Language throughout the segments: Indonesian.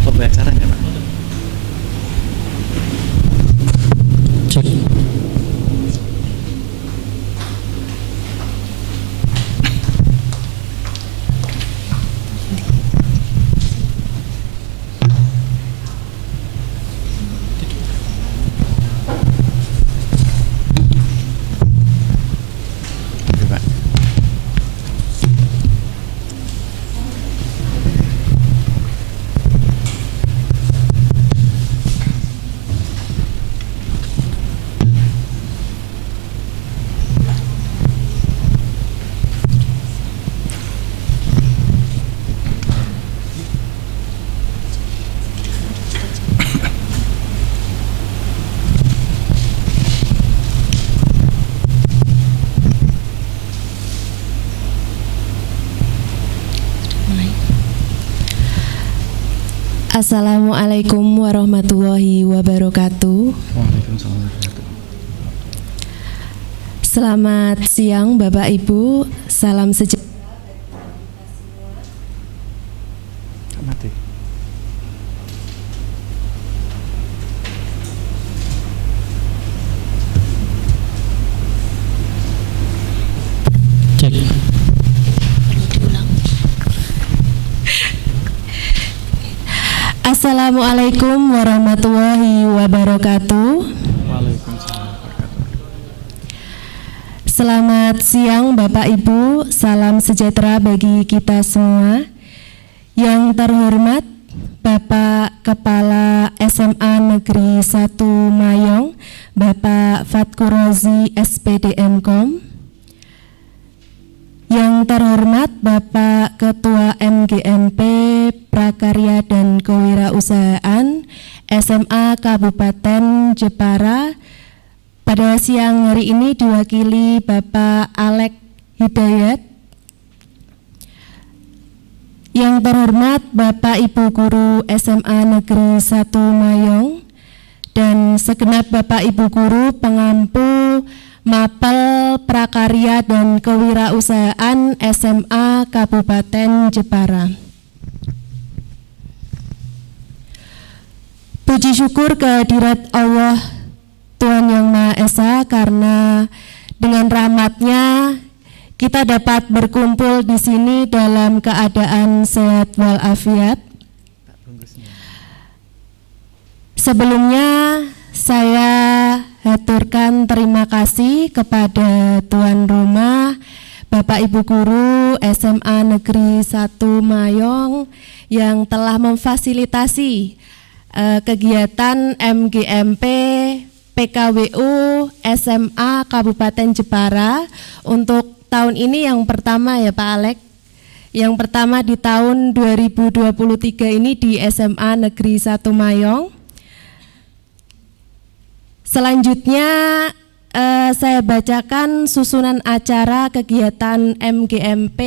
Pembacarannya Pak. Cek. Oke, Pak. Assalamualaikum warahmatullahi wabarakatuh. Waalaikumsalam warahmatullahi Selamat siang Bapak Ibu, salam sejahtera. mati. Cek. Assalamualaikum warahmatullahi wabarakatuh. Waalaikumsalam warahmatullahi Selamat siang Bapak Ibu, salam sejahtera bagi kita semua. Yang terhormat Bapak Kepala SMA Negeri 1 Mayong, Bapak Fatkur Rozi SPD Mkom. Yang terhormat Bapak Ketua MGMP Prakarya dan Kewirausahaan SMA Kabupaten Jepara. Pada siang hari ini diwakili Bapak Alek Hidayat. Yang terhormat Bapak Ibu Guru SMA Negeri 1 Mayong dan segenap Bapak Ibu Guru pengampu Mapel Prakarya dan Kewirausahaan SMA Kabupaten Jepara. Puji syukur kehadirat Allah Tuhan Yang Maha Esa karena dengan rahmat-Nya kita dapat berkumpul di sini dalam keadaan sehat walafiat. Sebelumnya saya haturkan terima kasih kepada tuan rumah Bapak Ibu Guru SMA Negeri 1 Mayong yang telah memfasilitasi kegiatan MGMP PKWU SMA Kabupaten Jepara untuk tahun ini yang pertama ya Pak Alek. Yang pertama di tahun 2023 ini di SMA Negeri 1 Mayong. Selanjutnya saya bacakan susunan acara kegiatan MGMP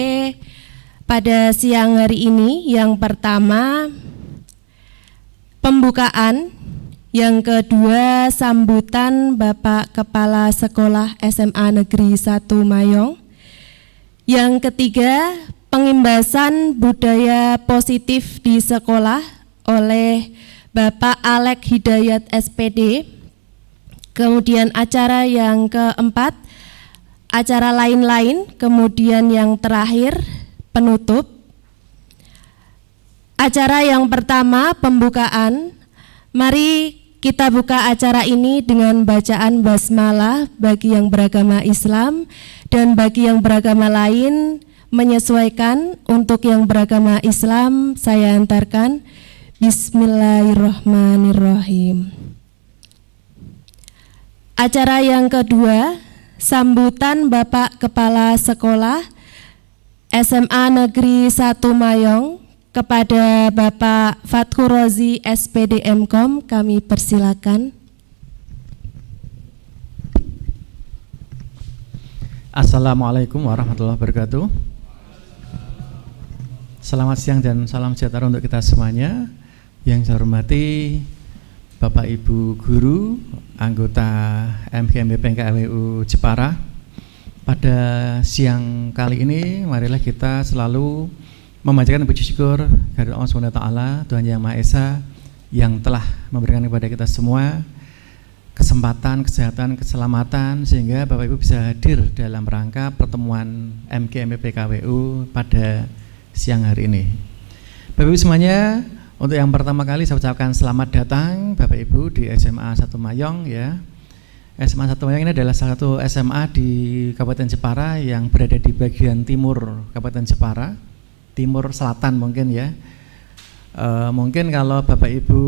pada siang hari ini. Yang pertama pembukaan, yang kedua sambutan Bapak Kepala Sekolah SMA Negeri 1 Mayong, yang ketiga pengimbasan budaya positif di sekolah oleh Bapak Alek Hidayat SPD. Kemudian acara yang keempat, acara lain-lain, kemudian yang terakhir, penutup. Acara yang pertama, pembukaan. Mari kita buka acara ini dengan bacaan basmalah bagi yang beragama Islam dan bagi yang beragama lain menyesuaikan. Untuk yang beragama Islam saya antarkan Bismillahirrahmanirrahim. Acara yang kedua, sambutan Bapak Kepala Sekolah SMA Negeri 1 Mayong kepada Bapak Fatkur Rozi SPD Mkom, kami persilakan. Assalamualaikum warahmatullahi wabarakatuh. Selamat siang dan salam sejahtera untuk kita semuanya. Yang saya hormati Bapak Ibu Guru, anggota MGMP PKWU Jepara. Pada siang kali ini marilah kita selalu memanjatkan puji syukur kepada Allah SWT, Tuhan Yang Maha Esa, yang telah memberikan kepada kita semua kesempatan, kesehatan, keselamatan, sehingga Bapak Ibu bisa hadir dalam rangka pertemuan MKMP PKWU pada siang hari ini. Bapak Ibu semuanya, untuk yang pertama kali saya ucapkan selamat datang Bapak Ibu di SMA 1 Mayong ya. SMA 1 Mayong ini adalah salah satu SMA di Kabupaten Jepara yang berada di bagian timur Kabupaten Jepara, timur selatan mungkin ya. Mungkin kalau Bapak Ibu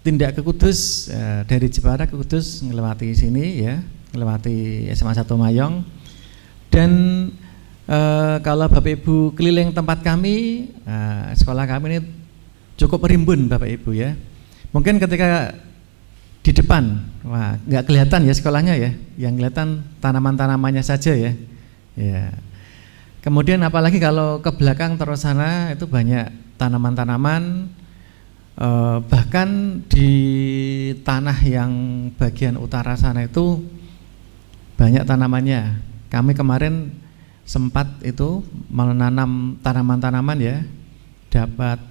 tindak ke Kudus, dari Jepara ke Kudus melewati sini ya, melewati SMA 1 Mayong. Dan kalau Bapak Ibu keliling tempat kami, sekolah kami ini cukup rimbun Bapak Ibu ya. Mungkin ketika di depan, wah nggak kelihatan ya sekolahnya ya, yang kelihatan tanaman-tanamannya saja ya. Ya. Kemudian apalagi kalau ke belakang terus sana itu banyak tanaman-tanaman, bahkan di tanah yang bagian utara sana itu banyak tanamannya. Kami kemarin sempat itu menanam tanaman-tanaman ya.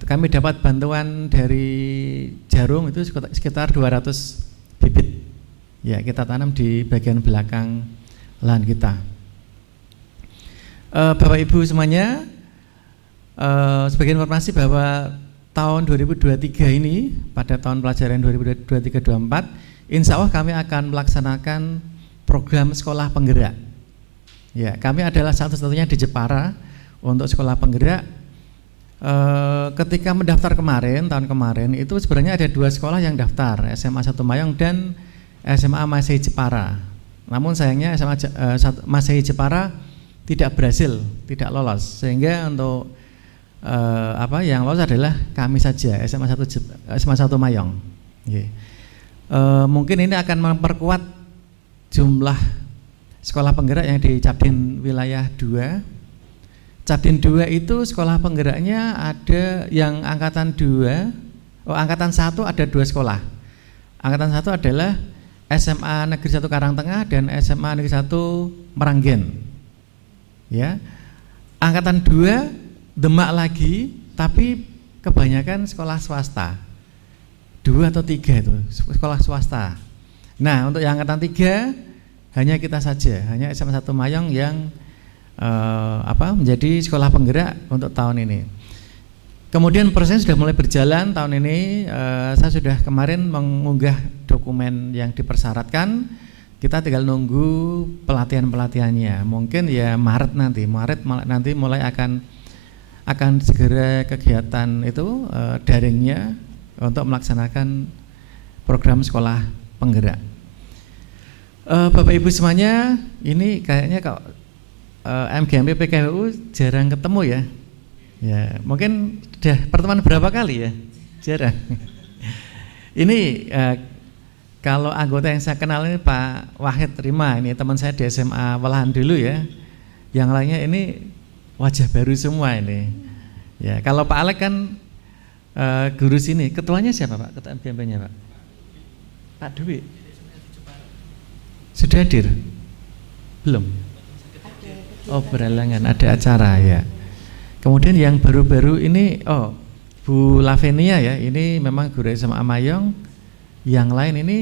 Kami dapat bantuan dari Jarum itu sekitar 200 bibit. Ya, kita tanam di bagian belakang lahan kita. Bapak Ibu semuanya, sebagai informasi bahwa tahun 2023 ini, pada tahun pelajaran 2023-2024, insya Allah kami akan melaksanakan program sekolah penggerak. Ya, kami adalah satu-satunya di Jepara untuk sekolah penggerak. Ketika mendaftar tahun kemarin itu sebenarnya ada 2 sekolah yang daftar, SMA 1 Mayong dan SMA Masehi Jepara. Namun sayangnya SMA Masehi Jepara tidak berhasil, tidak lolos, sehingga untuk yang lolos adalah kami saja, SMA 1 Mayong. Mungkin ini akan memperkuat jumlah sekolah penggerak yang di Cabdin wilayah 2. Cabdin 2 itu sekolah penggeraknya ada yang angkatan 2, angkatan 1 ada 2 sekolah. Angkatan 1 adalah SMA Negeri 1 Karangtengah dan SMA Negeri 1 Meranggen. Ya. Angkatan 2 Demak lagi, tapi kebanyakan sekolah swasta. 2 atau 3 itu sekolah swasta. Nah, untuk yang angkatan 3 hanya kita saja, hanya SMA 1 Mayong yang menjadi sekolah penggerak untuk tahun ini. Kemudian proses sudah mulai berjalan tahun ini. Saya sudah kemarin mengunggah dokumen yang dipersyaratkan. Kita tinggal nunggu pelatihannya. Mungkin ya Maret nanti mulai akan segera kegiatan itu daringnya untuk melaksanakan program sekolah penggerak. Bapak Ibu semuanya, ini kayaknya kok MGMP PKWU jarang ketemu ya. Ya, mungkin sudah pertemuan berapa kali ya? Jarang. Ini kalau anggota yang saya kenal ini Pak Wahid Rima, ini teman saya di SMA Walahan dulu ya. Yang lainnya ini wajah baru semua ini. Ya, kalau Pak Alek kan guru sini. Ketuanya siapa Pak? Ketua MGMP-nya Pak? Pak Dewi. Sudah hadir? Belum? Oh, beralangan ada acara ya. Kemudian yang baru-baru ini, Bu Lavenia ya, ini memang guru SMA Mayong. Yang lain ini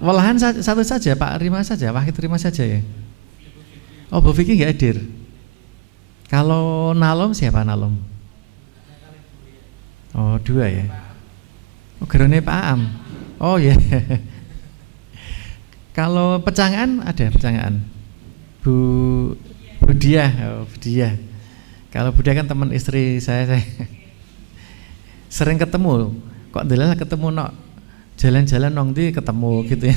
Walahan satu saja, Pak Rima saja, Wahid Rima saja ya. Oh, Bu Vicky nggak hadir. Kalau Nalom siapa Nalom? Oh, 2 ya. Oh, gerone Pak Am. Oh ya. Kalau Pecangan ada Pecangan. Bu Diah. Kalau Bu Diah kan teman istri saya sering ketemu. Kok ndelala ketemu jalan-jalan nong di ketemu gitu ya.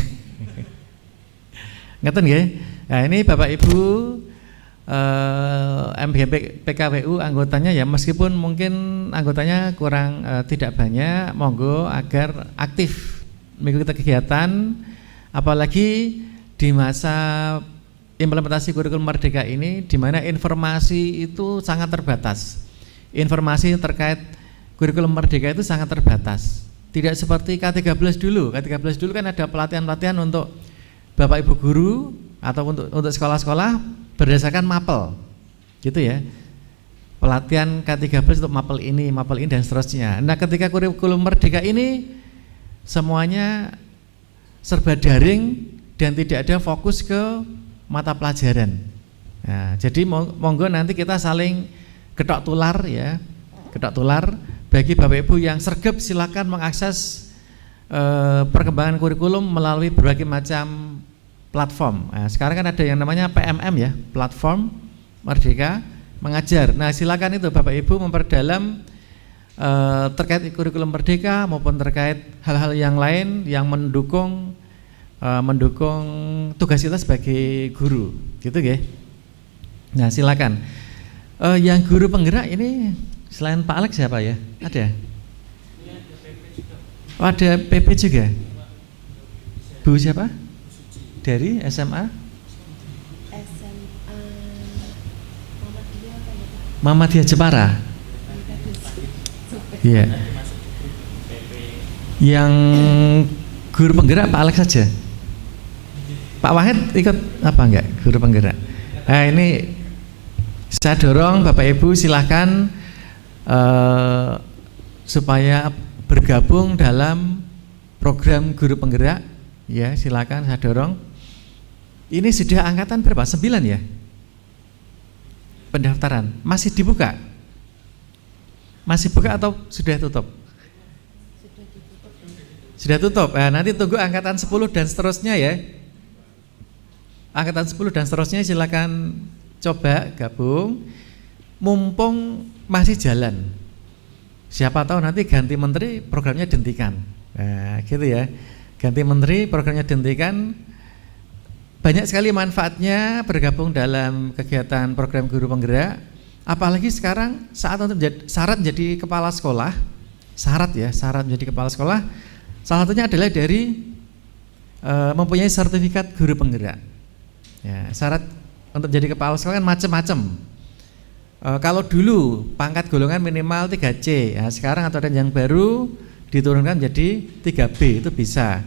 Ngeten nggih? Nah, ini Bapak Ibu MGMP PKWU anggotanya ya, meskipun mungkin anggotanya kurang tidak banyak, monggo agar aktif mengikuti kegiatan, apalagi di masa implementasi kurikulum Merdeka ini, di mana informasi itu sangat terbatas. Informasi terkait kurikulum Merdeka itu sangat terbatas. Tidak seperti K13 dulu. K13 dulu kan ada pelatihan-pelatihan untuk Bapak Ibu guru atau untuk sekolah-sekolah berdasarkan mapel, gitu ya. pelatihan K13 untuk mapel ini dan seterusnya. Nah, ketika kurikulum Merdeka ini semuanya serba daring dan tidak ada fokus ke mata pelajaran. Nah, jadi monggo nanti kita saling getok tular ya, getok tular. Bagi Bapak Ibu yang sergap silakan mengakses perkembangan kurikulum melalui berbagai macam platform. Nah, sekarang kan ada yang namanya PMM ya, Platform Merdeka Mengajar. Nah, silakan itu Bapak Ibu memperdalam terkait kurikulum Merdeka maupun terkait hal-hal yang lain yang mendukung tugas kita sebagai guru, gitu ya. Nah, silakan. Yang guru penggerak ini selain Pak Alex siapa ya? Ada? Oh, ada PP juga. Bu siapa? Dari SMA? Muhammadiyah Jepara. Iya. Yang guru penggerak Pak Alex saja. Pak Wahid ikut apa enggak guru penggerak? Nah, ini saya dorong Bapak Ibu silahkan supaya bergabung dalam program guru penggerak ya, silakan saya dorong. Ini sudah angkatan berapa? 9 ya? Pendaftaran masih dibuka? Masih buka atau sudah tutup? Sudah tutup. Nah, nanti tunggu angkatan 10 dan seterusnya ya. Angkatan 10 dan seterusnya silakan coba gabung. Mumpung masih jalan. Siapa tahu nanti ganti menteri programnya dihentikan. Nah, gitu ya. Ganti menteri programnya dihentikan. Banyak sekali manfaatnya bergabung dalam kegiatan program guru penggerak. Apalagi sekarang syarat menjadi kepala sekolah. Syarat menjadi kepala sekolah. Salah satunya adalah dari mempunyai sertifikat guru penggerak. Ya, syarat untuk menjadi kepala sekolah kan macam-macam. Kalau dulu pangkat golongan minimal 3C, ya sekarang aturan yang baru diturunkan menjadi 3B, itu bisa.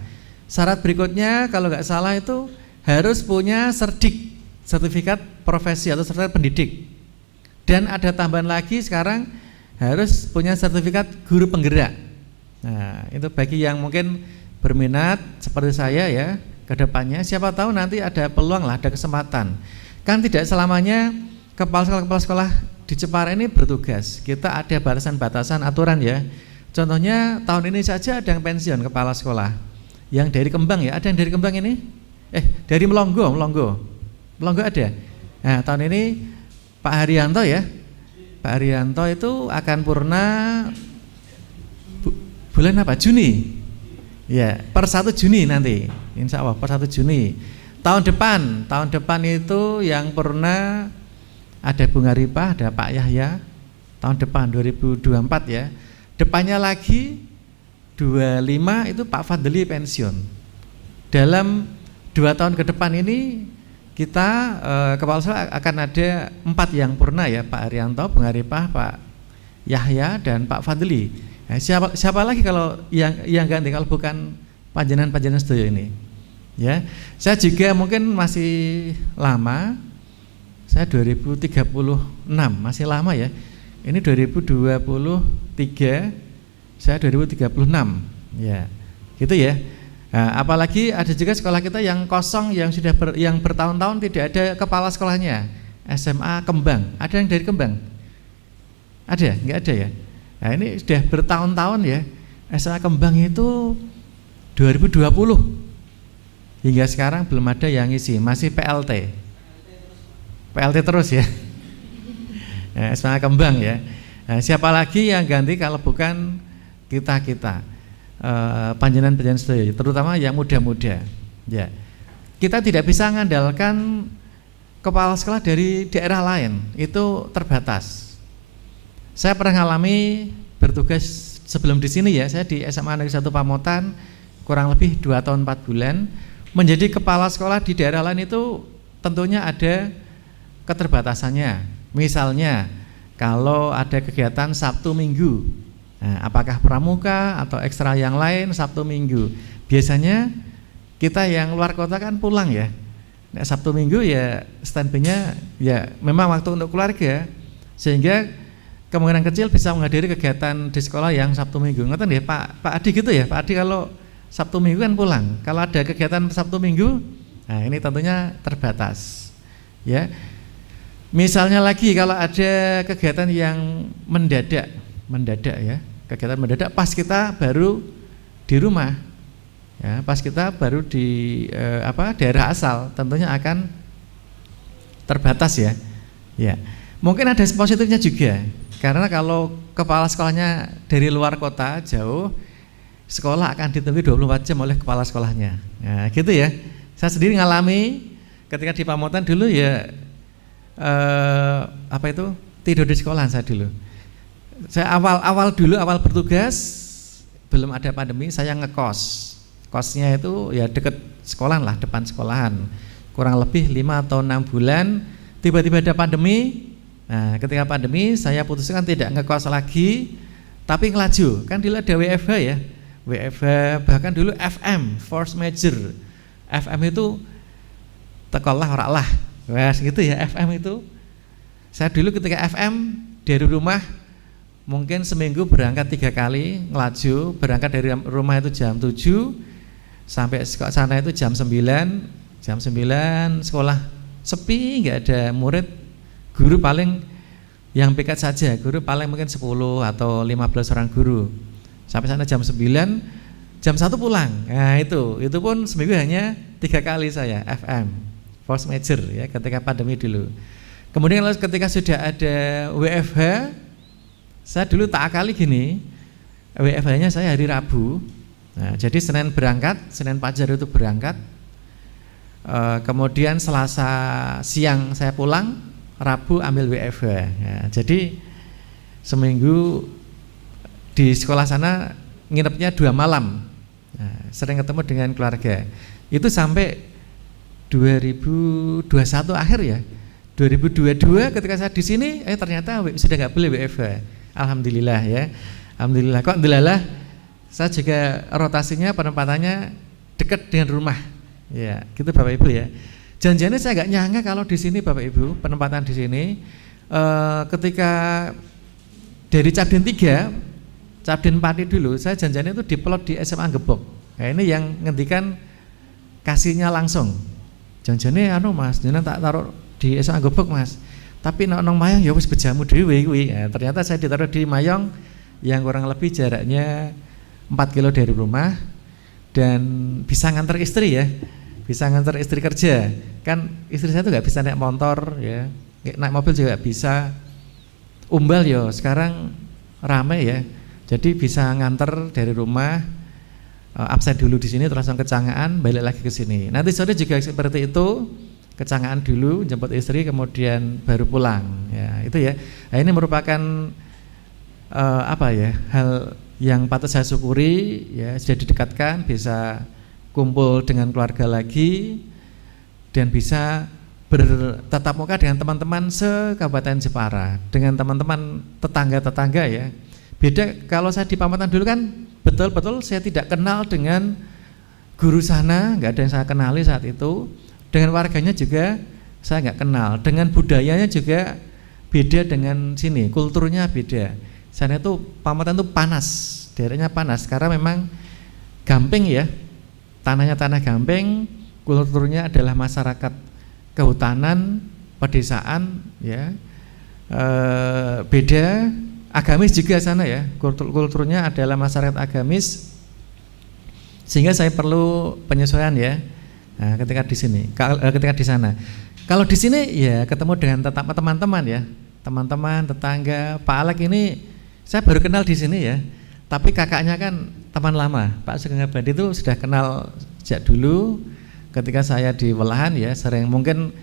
Syarat berikutnya kalau nggak salah itu harus punya sertifikat profesi atau sertifikat pendidik. Dan ada tambahan lagi sekarang harus punya sertifikat guru penggerak. Nah, itu bagi yang mungkin berminat seperti saya ya, ke depannya siapa tahu nanti ada peluang lah, ada kesempatan. Kan tidak selamanya kepala sekolah di Jepara ini bertugas. Kita ada batasan-batasan aturan ya. Contohnya tahun ini saja ada yang pensiun kepala sekolah. Yang dari Kembang ya, ada yang dari Kembang ini? Dari Melonggo ada. Nah, tahun ini Pak Haryanto ya. Pak Haryanto itu akan purna bulan apa? Juni. Ya, per 1 Juni nanti. Insya Allah per 1 Juni. Tahun depan itu yang purna ada Bung Haripah, ada Pak Yahya. Tahun depan 2024 ya. Depannya lagi 25 itu Pak Fadli pensiun. Dalam 2 tahun ke depan ini kita kepala sekolah akan ada 4 yang purna ya, Pak Haryanto, Bung Haripah, Pak Yahya dan Pak Fadli. Nah, siapa lagi kalau yang ganti kalau bukan panjenengan sedaya ini? Ya, saya juga mungkin masih lama. Saya 2036 masih lama ya. Ini 2023, saya 2036. Ya, gitu ya. Nah, apalagi ada juga sekolah kita yang kosong yang sudah yang bertahun-tahun tidak ada kepala sekolahnya. SMA Kembang. Ada yang dari Kembang? Ada? Enggak ada ya? Nah, ini sudah bertahun-tahun ya. SMA Kembang itu 2020. Hingga sekarang belum ada yang ngisi, masih PLT terus ya. Nah, SMA Kembang ya. Nah, siapa lagi yang ganti kalau bukan kita panjenengan sedaya, terutama yang muda-muda. Ya, kita tidak bisa mengandalkan kepala sekolah dari daerah lain, itu terbatas. Saya pernah mengalami bertugas sebelum di sini ya, saya di SMA Negeri 1 Pamotan kurang lebih 2 tahun 4 bulan. Menjadi kepala sekolah di daerah lain itu tentunya ada keterbatasannya. Misalnya kalau ada kegiatan Sabtu Minggu, nah, apakah pramuka atau ekstra yang lain Sabtu Minggu, biasanya kita yang luar kota kan pulang ya. Nah, Sabtu Minggu ya standby-nya ya memang waktu untuk keluarga, sehingga kemungkinan kecil bisa menghadiri kegiatan di sekolah yang Sabtu Minggu. Ngoten ya Pak Adi gitu ya. Pak Adi kalau Sabtu Minggu kan pulang. Kalau ada kegiatan Sabtu Minggu, nah ini tentunya terbatas. Ya. Misalnya lagi kalau ada kegiatan yang mendadak ya. Kegiatan mendadak pas kita baru di rumah. Ya, pas kita baru di daerah asal, tentunya akan terbatas ya. Ya. Mungkin ada positifnya juga. Karena kalau kepala sekolahnya dari luar kota jauh, sekolah akan ditunggu 24 jam oleh kepala sekolahnya. Nah, gitu ya. Saya sendiri ngalami ketika di Pamotan dulu ya tidur di sekolah saya dulu. Saya awal bertugas belum ada pandemi, saya ngekos. Kosnya itu ya deket sekolahan lah, depan sekolahan. Kurang lebih 5 atau 6 bulan, tiba-tiba ada pandemi. Nah, ketika pandemi saya putuskan tidak ngekos lagi, tapi ngelaju. Kan dulu ada WFH ya. WFH, bahkan dulu FM, force major. FM itu tekolah ora lah. Wes gitu ya FM itu. Saya dulu ketika FM dari rumah mungkin seminggu berangkat 3 kali ngelaju, berangkat dari rumah itu jam 7 sampai sana itu jam 9 sekolah sepi, nggak ada murid, guru paling yang piket saja, guru paling mungkin 10 atau 15 orang guru. Sampai sana jam 9, jam 1 pulang. Nah itu pun seminggu hanya 3 kali saya FM, force major ya ketika pandemi dulu. Kemudian ketika sudah ada WFH, saya dulu tak akali gini, WFH-nya saya hari Rabu. Nah, jadi Senin berangkat, Senin Fajar itu berangkat, kemudian Selasa siang saya pulang, Rabu ambil WFH. Nah, jadi seminggu di sekolah sana nginepnya 2 malam. Nah, sering ketemu dengan keluarga. Itu sampai 2021 akhir ya. 2022 ketika saya di sini, ternyata sudah nggak boleh WFH. Alhamdulillah ya. Alhamdulillah. Kok alhamdulillah saya juga rotasinya penempatannya dekat dengan rumah. Ya, gitu Bapak Ibu ya. Janjiannya saya nggak nyangka kalau di sini Bapak Ibu penempatan di sini ketika dari Cabdin 3, Cabdin Pati dulu, saya janjiannya itu diplot di SMA Gebok. Nah, ini yang ngendikan kasihnya langsung. Janjiannya Mas, jenengan tak taruh di SMA Gebok Mas. Tapi nang Mayong ya wis bejamu dhewe kuwi. Nah, ternyata saya ditaruh di Mayong yang kurang lebih jaraknya 4 kilo dari rumah dan bisa nganter istri ya. Bisa nganter istri kerja. Kan istri saya tuh nggak bisa naik motor ya. Naik mobil juga bisa. Umbal yo sekarang ramai ya. Jadi bisa nganter dari rumah, absen dulu di sini terus langsung ke Cangaan, balik lagi ke sini. Nanti sore juga seperti itu. Ke Cangaan dulu, jemput istri, kemudian baru pulang. Ya, itu ya. Nah, ini merupakan hal yang patut saya syukuri. Ya, sudah didekatkan, bisa kumpul dengan keluarga lagi, dan bisa bertatap muka dengan teman-teman se-Kabupaten Jepara, dengan teman-teman tetangga-tetangga ya. Beda kalau saya di Pamotan dulu kan betul-betul saya tidak kenal dengan guru sana, nggak ada yang saya kenali saat itu. Dengan warganya juga saya nggak kenal, dengan budayanya juga beda dengan sini, kulturnya beda. Sana itu Pamotan itu panas, daerahnya panas karena memang gamping ya, tanahnya tanah gamping, kulturnya adalah masyarakat kehutanan, pedesaan ya, beda, agamis juga sana ya, kulturnya adalah masyarakat agamis, sehingga saya perlu penyesuaian ya. Nah, ketika di sini, ketika di sana. Kalau di sini ya ketemu dengan teman-teman ya, teman-teman, tetangga. Pak Alek ini saya baru kenal di sini ya, tapi kakaknya kan teman lama. Pak Sugeng Abadi itu sudah kenal sejak dulu. Ketika saya di Welahan ya, sering mungkin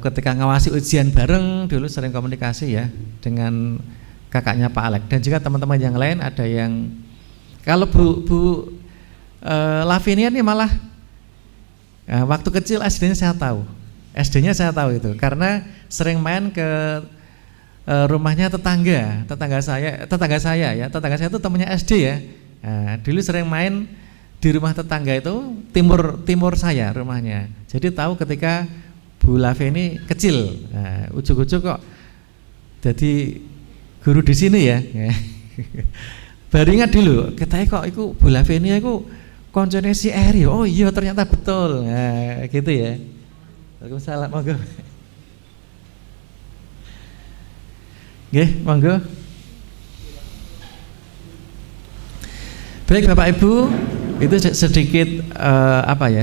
ketika ngawasi ujian bareng dulu sering komunikasi ya dengan kakaknya Pak Alek dan juga teman-teman yang lain. Ada yang kalau Bu Lavinia ini malah waktu kecil SD-nya saya tahu. SD-nya saya tahu itu karena sering main ke rumahnya tetangga saya ya. Tetangga saya itu temannya SD ya. Nah, dulu sering main di rumah tetangga itu timur saya rumahnya. Jadi tahu ketika Bu Lavi ini kecil. Nah, ujuk-ujuk kok jadi guru di sini ya. Baru ingat dulu, kita kok iku Bu Lavenia iku koncone si Eri. Oh iya ternyata betul. Nah, gitu ya. Waalaikumsalam, monggo. Nggih, monggo. Baik Bapak Ibu, itu sedikit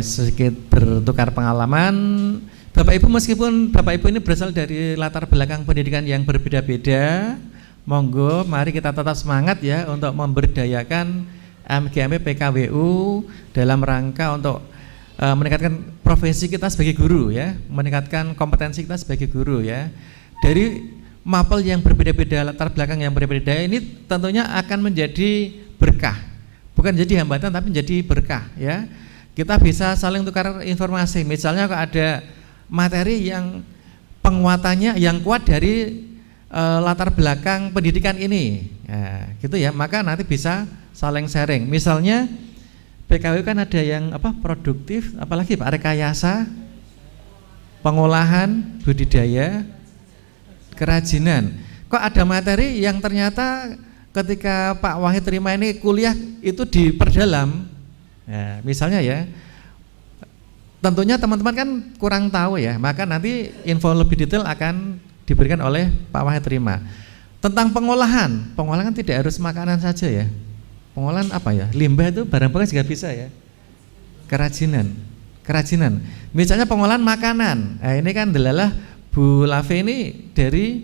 sedikit bertukar pengalaman. Bapak Ibu, meskipun Bapak Ibu ini berasal dari latar belakang pendidikan yang berbeda-beda, monggo mari kita tetap semangat ya untuk memberdayakan MGMP PKWU dalam rangka untuk meningkatkan profesi kita sebagai guru ya, meningkatkan kompetensi kita sebagai guru ya. Dari mapel yang berbeda-beda, latar belakang yang berbeda ini tentunya akan menjadi berkah. Bukan jadi hambatan tapi menjadi berkah ya. Kita bisa saling tukar informasi. Misalnya kalau ada materi yang penguatannya yang kuat dari latar belakang pendidikan ini, ya, gitu ya. Maka nanti bisa saling sharing. Misalnya PKW kan ada yang produktif, apalagi Pak rekayasa, pengolahan, budidaya, kerajinan. Kok ada materi yang ternyata ketika Pak Wahid terima ini kuliah itu diperdalam. Ya, misalnya ya. Tentunya teman-teman kan kurang tahu ya, maka nanti info lebih detail akan diberikan oleh Pak Wahid terima. Tentang pengolahan kan tidak harus makanan saja ya. Pengolahan apa ya? Limbah itu barang bekas juga bisa ya. Kerajinan. Misalnya pengolahan makanan. Nah, ini kan adalah Bu Lave ini dari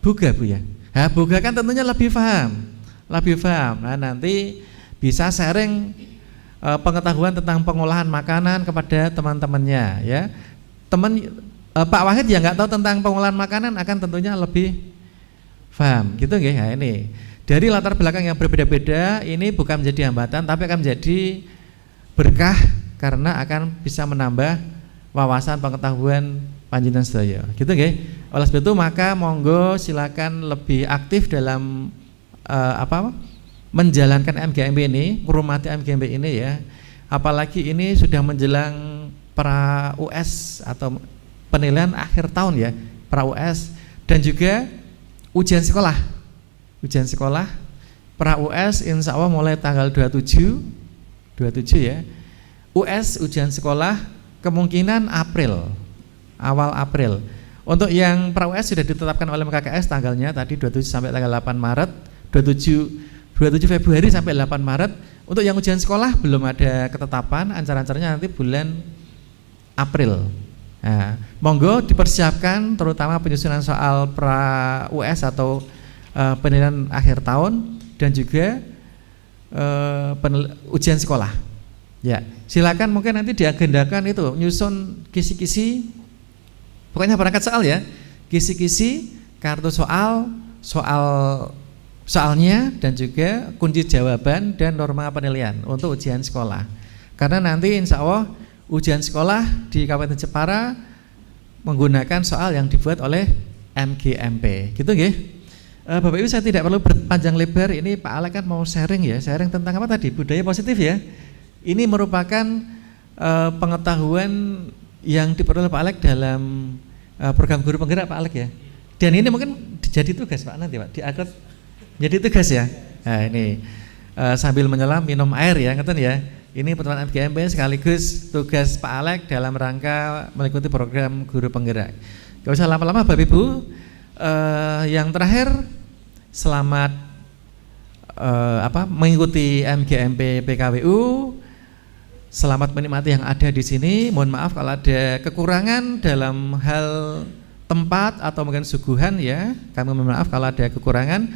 Buga Bu ya. Nah, Buga kan tentunya lebih paham. Nah, nanti bisa sharing pengetahuan tentang pengolahan makanan kepada teman-temannya ya. Pak Wahid yang nggak tahu tentang pengolahan makanan akan tentunya lebih paham, gitu nggih. Nah, ini dari latar belakang yang berbeda-beda ini bukan menjadi hambatan tapi akan menjadi berkah karena akan bisa menambah wawasan pengetahuan panjenengan sedaya, gitu nggih. Oleh sebab itu maka monggo silakan lebih aktif dalam menjalankan MGMP ini, menghormati MGMP ini ya. Apalagi ini sudah menjelang pra US atau penilaian akhir tahun ya, pra US dan juga ujian sekolah. Pra US insya Allah mulai tanggal 27 ya. US ujian sekolah kemungkinan awal April. Untuk yang pra US sudah ditetapkan oleh MKKS tanggalnya tadi 27 sampai tanggal 8 Maret, 27 Februari sampai 8 Maret. Untuk yang ujian sekolah belum ada ketetapan, ancar-ancarnya nanti bulan April. Nah, monggo dipersiapkan terutama penyusunan soal pra US atau penilaian akhir tahun dan juga ujian sekolah. Ya, silakan mungkin nanti diagendakan itu nyusun kisi-kisi, pokoknya perangkat soal ya, kisi-kisi, kartu soalnya dan juga kunci jawaban dan norma penilaian untuk ujian sekolah. Karena nanti insya Allah ujian sekolah di Kabupaten Jepara menggunakan soal yang dibuat oleh MGMP, gitu nggih. Bapak Ibu, saya tidak perlu berpanjang lebar. Ini Pak Alek kan mau sharing tentang apa tadi? Budaya positif ya. Ini merupakan pengetahuan yang diperoleh Pak Alek dalam program guru penggerak Pak Alek ya. Dan ini mungkin jadi tugas Pak nanti Pak, diangkat jadi tugas ya. Nah ini sambil menyelam minum air ya, ngeten ya. Ini pertemuan MGMP sekaligus tugas Pak Alek dalam rangka mengikuti program guru penggerak. Gak usah lama-lama Bapak Ibu. Yang terakhir, selamat mengikuti MGMP PKWU. Selamat menikmati yang ada di sini. Mohon maaf kalau ada kekurangan dalam hal tempat atau mungkin suguhan ya. Kami mohon maaf kalau ada kekurangan.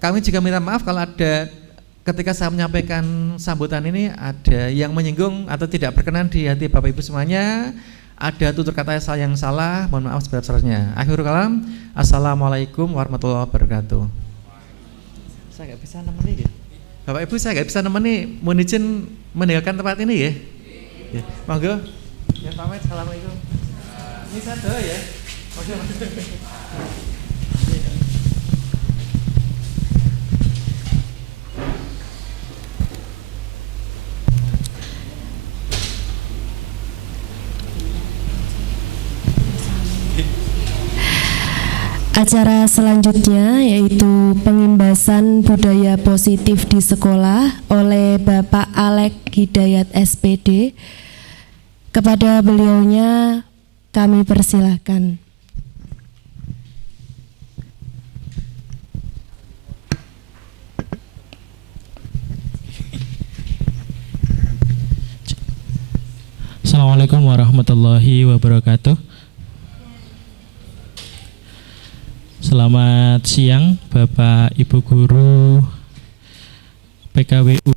Kami juga minta maaf kalau ada ketika saya menyampaikan sambutan ini ada yang menyinggung atau tidak berkenan di hati Bapak Ibu semuanya. Ada tutur kata yang salah, mohon maaf sebesar-besarnya. Akhirul kalam, assalamualaikum warahmatullahi wabarakatuh. Saya nggak bisa nemeni ya, Bapak Ibu, saya nggak bisa nemeni, mohon izin meninggalkan tempat ini ya. Ya, monggo. Ya pamit, assalamualaikum. Ini saya doa ya. Monggo. Acara selanjutnya yaitu pengimbasan budaya positif di sekolah oleh Bapak Alek Hidayat SPD. Kepada beliaunya kami persilahkan. Assalamualaikum warahmatullahi wabarakatuh. Selamat siang Bapak Ibu Guru PKWU.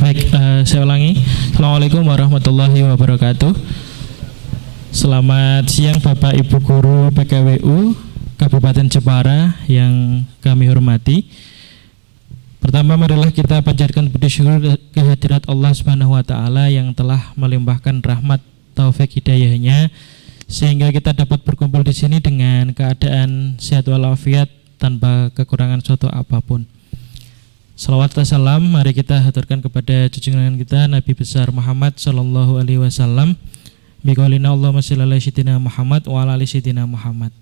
Baik, saya ulangi. Assalamualaikum warahmatullahi wabarakatuh. Selamat siang Bapak Ibu Guru PKWU Kabupaten Jepara yang kami hormati. Pertama, marilah kita panjatkan puji syukur kehadirat Allah Subhanahu wa taala yang telah melimpahkan rahmat taufik hidayahnya sehingga kita dapat berkumpul di sini dengan keadaan sehat walafiat tanpa kekurangan suatu apapun. Salawat dan salam mari kita haturkan kepada junjungan kita Nabi besar Muhammad sallallahu alaihi wasallam. Biqaulina Allahumma shalli ala sayyidina Muhammad wa ala ali sayyidina Muhammad.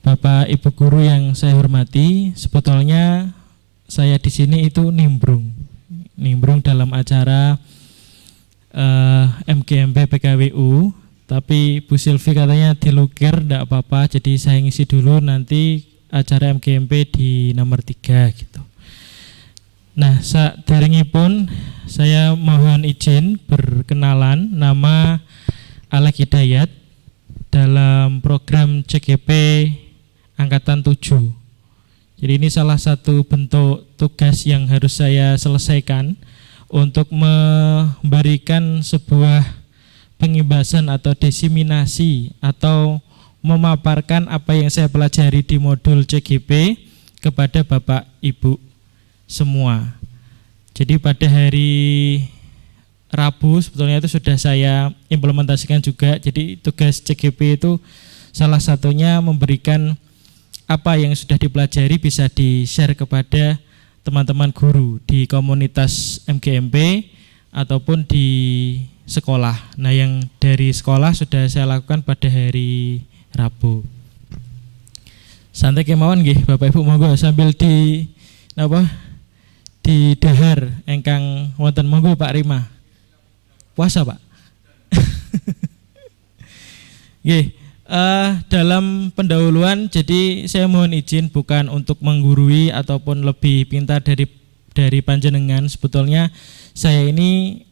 Bapak Ibu guru yang saya hormati, sebetulnya saya di sini itu nimbrung dalam acara MGMP PKWU, tapi Bu Silvi katanya dilukir enggak apa-apa, jadi saya ngisi dulu, nanti acara MGMP di nomor 3 gitu. Nah, saderengipun saya mohon izin berkenalan, nama Alek Hidayat dalam program CGP Angkatan 7. Jadi ini salah satu bentuk tugas yang harus saya selesaikan untuk memberikan sebuah pengimbasan atau diseminasi atau memaparkan apa yang saya pelajari di modul CGP kepada Bapak Ibu semua. Jadi pada hari Rabu sebetulnya itu sudah saya implementasikan juga. Jadi tugas CGP itu salah satunya memberikan apa yang sudah dipelajari bisa di-share kepada teman-teman guru di komunitas MGMP ataupun di sekolah. Nah, yang dari sekolah sudah saya lakukan pada hari Rabu. Santai kemauan nggih Bapak Ibu, monggo sambil di dahar engkang wonten, monggo Pak Rima. Puasa, Pak. Nggih, dalam pendahuluan jadi saya mohon izin bukan untuk menggurui ataupun lebih pintar dari panjenengan. Sebetulnya saya ini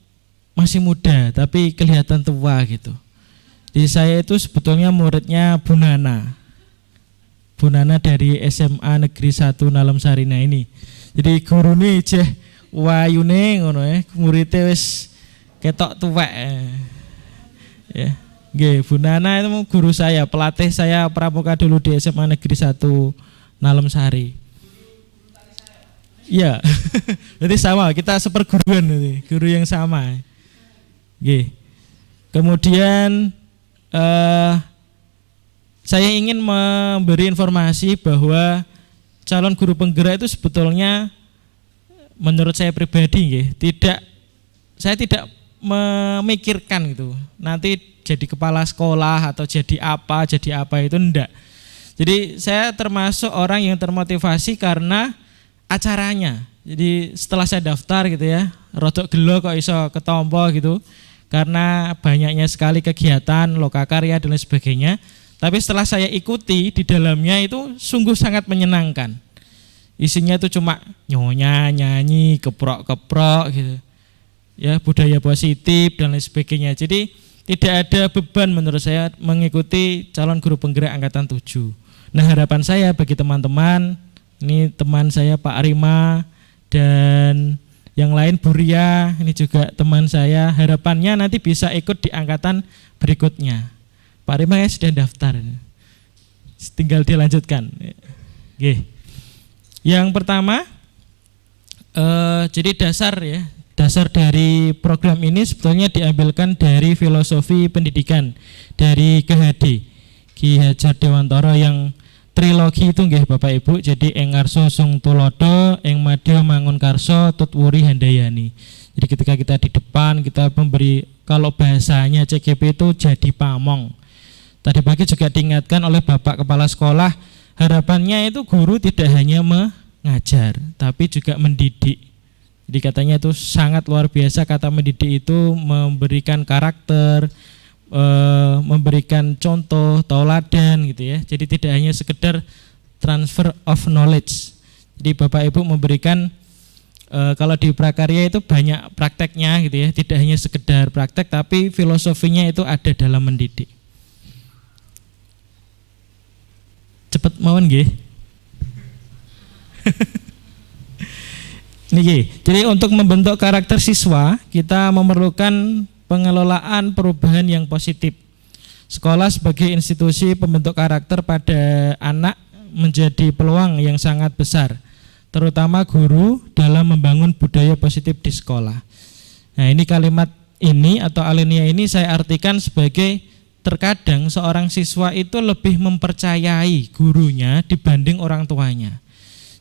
masih muda tapi kelihatan tua gitu. Jadi saya itu sebetulnya muridnya Bu Nana dari SMA Negeri 1 Nalem Sarina ini. Jadi gurune jeh wayune ngono muridé wis ketok tuwek. Ya. Nggih, Bu Nana itu guru saya, pelatih saya pramuka dulu di SMA Negeri 1 Nalem Sari. Iya. Jadi sama, kita seperguruan nanti, guru yang sama. Nggih. Kemudian saya ingin memberi informasi bahwa calon guru penggerak itu sebetulnya menurut saya pribadi saya tidak memikirkan gitu nanti jadi kepala sekolah atau jadi apa itu enggak. Jadi saya termasuk orang yang termotivasi karena acaranya. Jadi setelah saya daftar gitu ya, rodok gelo kok iso ketompo gitu karena banyaknya sekali kegiatan lokakarya dan lain sebagainya. Tapi setelah saya ikuti di dalamnya itu sungguh sangat menyenangkan. Isinya itu cuma nyonya, nyanyi, keprok-keprok gitu. Ya, budaya positif dan lain sebagainya. Jadi tidak ada beban menurut saya mengikuti calon guru penggerak angkatan 7. Nah, harapan saya bagi teman-teman Ini teman saya Pak Rima dan yang lain Bu Ria, ini juga teman saya. Harapannya nanti bisa ikut di angkatan berikutnya. Pak Rima ya sudah daftar, tinggal dilanjutkan. Oke. Yang pertama, jadi dasar dari program ini sebetulnya diambilkan dari filosofi pendidikan dari KHD Ki Hajar Dewantara yang trilogi itu nggih Bapak Ibu. Jadi ing ngarsa sung tulodo, ing madya mangun karso, tutwuri handayani. Jadi ketika kita di depan kita memberi, kalau bahasanya CGP itu jadi pamong. Tadi pagi juga diingatkan oleh Bapak Kepala Sekolah, harapannya itu guru tidak hanya mengajar tapi juga mendidik. Jadi katanya itu sangat luar biasa, kata mendidik itu memberikan karakter, memberikan contoh, tauladan gitu ya. Jadi tidak hanya sekedar transfer of knowledge. Jadi Bapak Ibu memberikan kalau di prakarya itu banyak prakteknya gitu ya. Tidak hanya sekedar praktek tapi filosofinya itu ada dalam mendidik. Cepet mawon nggih. Niki. Jadi untuk membentuk karakter siswa kita memerlukan pengelolaan perubahan yang positif. Sekolah sebagai institusi pembentuk karakter pada anak menjadi peluang yang sangat besar, terutama guru dalam membangun budaya positif di sekolah. Nah, ini kalimat ini atau alinea ini saya artikan sebagai terkadang seorang siswa itu lebih mempercayai gurunya dibanding orang tuanya.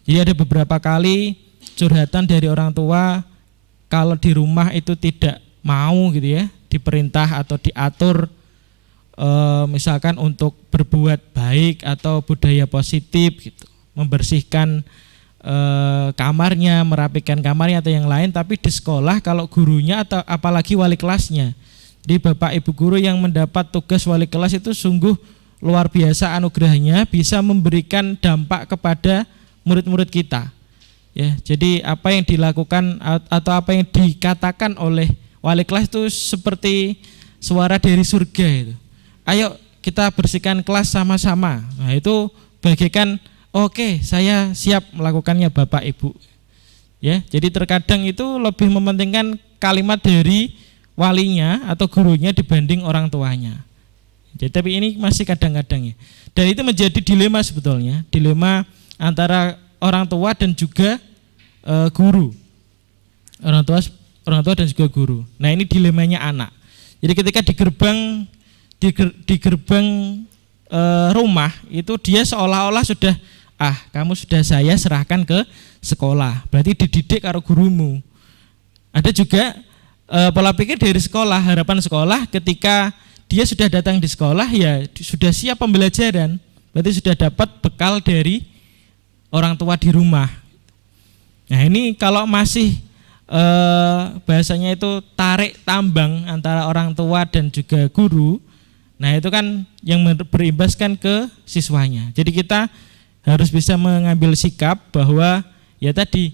Jadi ada beberapa kali curhatan dari orang tua kalau di rumah itu tidak mau gitu ya, diperintah atau diatur misalkan untuk berbuat baik atau budaya positif gitu, membersihkan kamarnya, merapikan kamarnya atau yang lain, tapi di sekolah kalau gurunya atau apalagi wali kelasnya, jadi Bapak Ibu guru yang mendapat tugas wali kelas itu sungguh luar biasa anugerahnya, bisa memberikan dampak kepada murid-murid kita. Ya, jadi apa yang dilakukan atau apa yang dikatakan oleh wali kelas itu seperti suara dari surga itu. Ayo kita bersihkan kelas sama-sama. Nah, itu bagaikan oke, saya siap melakukannya Bapak Ibu. Ya, jadi terkadang itu lebih mementingkan kalimat dari walinya atau gurunya dibanding orang tuanya. Jadi tapi ini masih kadang-kadang ya. Dan itu menjadi dilema sebetulnya, dilema antara orang tua dan juga guru. Orang tua dan juga guru. Nah, ini dilemanya anak. Jadi ketika di gerbang rumah itu dia seolah-olah sudah kamu sudah saya serahkan ke sekolah. Berarti dididik karo gurumu. Ada juga pola pikir dari sekolah, harapan sekolah ketika dia sudah datang di sekolah ya sudah siap pembelajaran. Berarti sudah dapat bekal dari orang tua di rumah. Nah, ini kalau masih bahasanya itu tarik tambang antara orang tua dan juga guru, nah itu kan yang berimbaskan ke siswanya. Jadi kita harus bisa mengambil sikap bahwa ya tadi,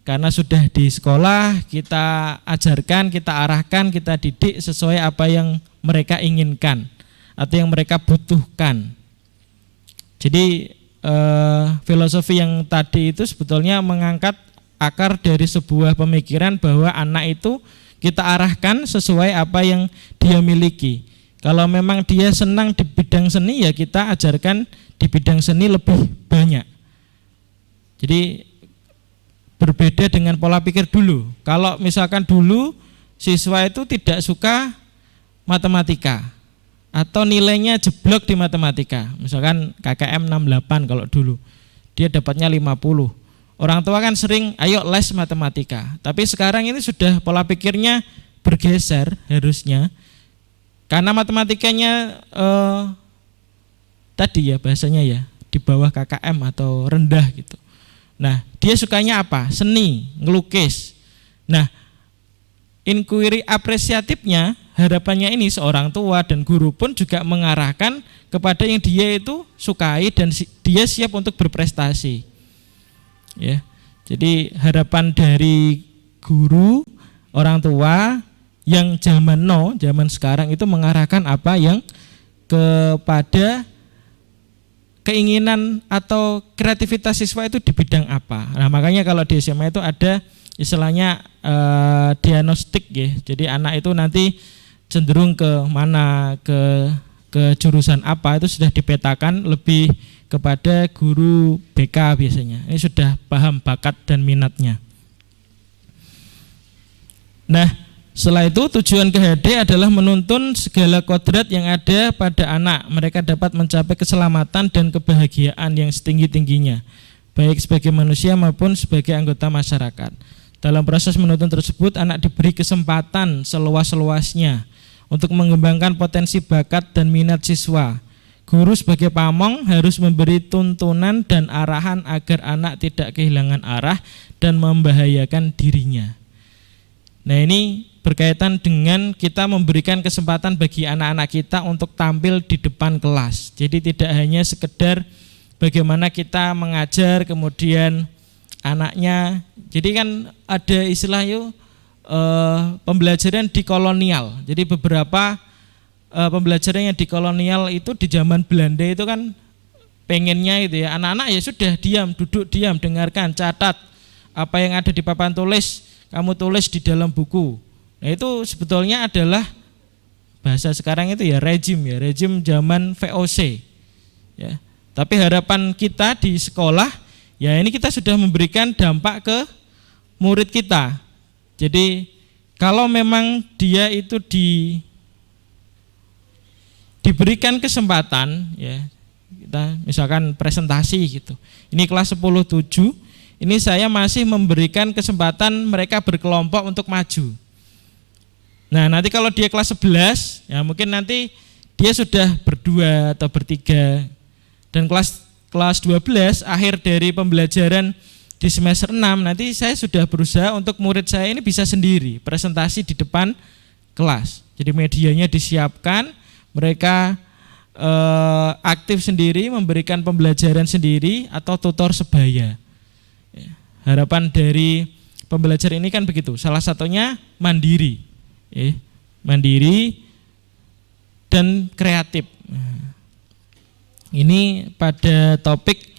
karena sudah di sekolah kita ajarkan, kita arahkan, kita didik sesuai apa yang mereka inginkan atau yang mereka butuhkan. Jadi filosofi yang tadi itu sebetulnya mengangkat akar dari sebuah pemikiran bahwa anak itu kita arahkan sesuai apa yang dia miliki. Kalau memang dia senang di bidang seni ya kita ajarkan di bidang seni lebih banyak. Jadi berbeda dengan pola pikir dulu. Kalau misalkan dulu siswa itu tidak suka matematika atau nilainya jeblok di matematika, misalkan KKM 68 kalau dulu, dia dapatnya 50. Orang tua kan sering, ayo les matematika. Tapi sekarang ini sudah pola pikirnya bergeser harusnya, karena matematikanya tadi ya bahasanya ya di bawah KKM atau rendah gitu. Nah, dia sukanya apa? Seni, ngelukis. Nah, inquiry apresiatifnya, harapannya ini seorang tua dan guru pun juga mengarahkan kepada yang dia itu sukai dan dia siap untuk berprestasi. Ya. Jadi harapan dari guru, orang tua yang zaman sekarang itu mengarahkan apa yang kepada keinginan atau kreativitas siswa itu di bidang apa. Nah, makanya kalau di SMA itu ada istilahnya diagnostik ya. Jadi anak itu nanti cenderung ke mana, ke jurusan apa itu sudah dipetakan lebih kepada guru BK biasanya. Ini sudah paham bakat dan minatnya. Nah, setelah itu tujuan KHD adalah menuntun segala kodrat yang ada pada anak. Mereka dapat mencapai keselamatan dan kebahagiaan yang setinggi-tingginya, baik sebagai manusia maupun sebagai anggota masyarakat. Dalam proses menuntun tersebut, anak diberi kesempatan seluas-luasnya untuk mengembangkan potensi bakat dan minat siswa. Guru sebagai pamong harus memberi tuntunan dan arahan agar anak tidak kehilangan arah dan membahayakan dirinya. Nah, ini berkaitan dengan kita memberikan kesempatan bagi anak-anak kita untuk tampil di depan kelas. Jadi tidak hanya sekedar bagaimana kita mengajar kemudian anaknya. Jadi kan ada istilah pembelajaran di kolonial. Jadi beberapa pembelajaran yang di kolonial itu di zaman Belanda itu kan pengennya itu ya anak-anak ya sudah diam, duduk diam, dengarkan, catat apa yang ada di papan tulis, kamu tulis di dalam buku. Nah, itu sebetulnya adalah bahasa sekarang itu ya rejim zaman VOC. Ya. Tapi harapan kita di sekolah ya ini kita sudah memberikan dampak ke murid kita. Jadi kalau memang dia itu diberikan kesempatan ya, kita misalkan presentasi gitu. Ini kelas 10-7, ini saya masih memberikan kesempatan mereka berkelompok untuk maju. Nah, nanti kalau dia kelas 11 ya mungkin nanti dia sudah berdua atau bertiga. Dan kelas 12 akhir dari pembelajaran di semester 6 nanti saya sudah berusaha untuk murid saya ini bisa sendiri presentasi di depan kelas. Jadi medianya disiapkan, mereka aktif sendiri memberikan pembelajaran sendiri atau tutor sebaya. Harapan dari pembelajaran ini kan begitu. Salah satunya mandiri, mandiri dan kreatif. Ini pada topik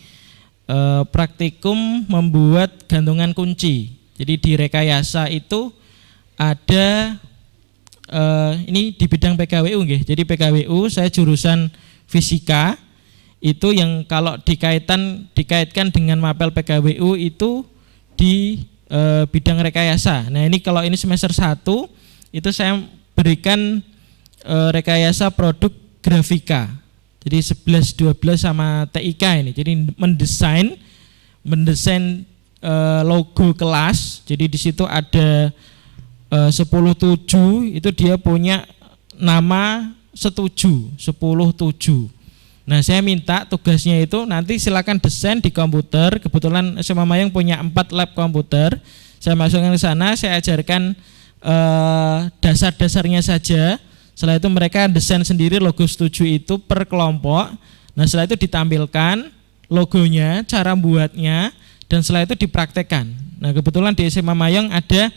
praktikum membuat gantungan kunci. Jadi di rekayasa itu ada ini di bidang PKWU nggih. Jadi PKWU saya jurusan fisika itu yang kalau dikaitkan dengan mapel PKWU itu di bidang rekayasa. Nah, ini kalau ini semester 1 itu saya berikan rekayasa produk grafika. Jadi 11, 12 sama TIK ini. Jadi mendesain logo kelas. Jadi di situ ada 10-7 itu dia punya nama setuju 10-7. Nah, saya minta tugasnya itu nanti silakan desain di komputer. Kebetulan SMA Mayang punya 4 lab komputer. Saya masukkan ke sana, saya ajarkan dasar-dasarnya saja. Setelah itu mereka desain sendiri logo setuju itu per kelompok. Nah, setelah itu ditampilkan logonya, cara buatnya, dan setelah itu dipraktekkan. Nah, kebetulan di SMA Mayang ada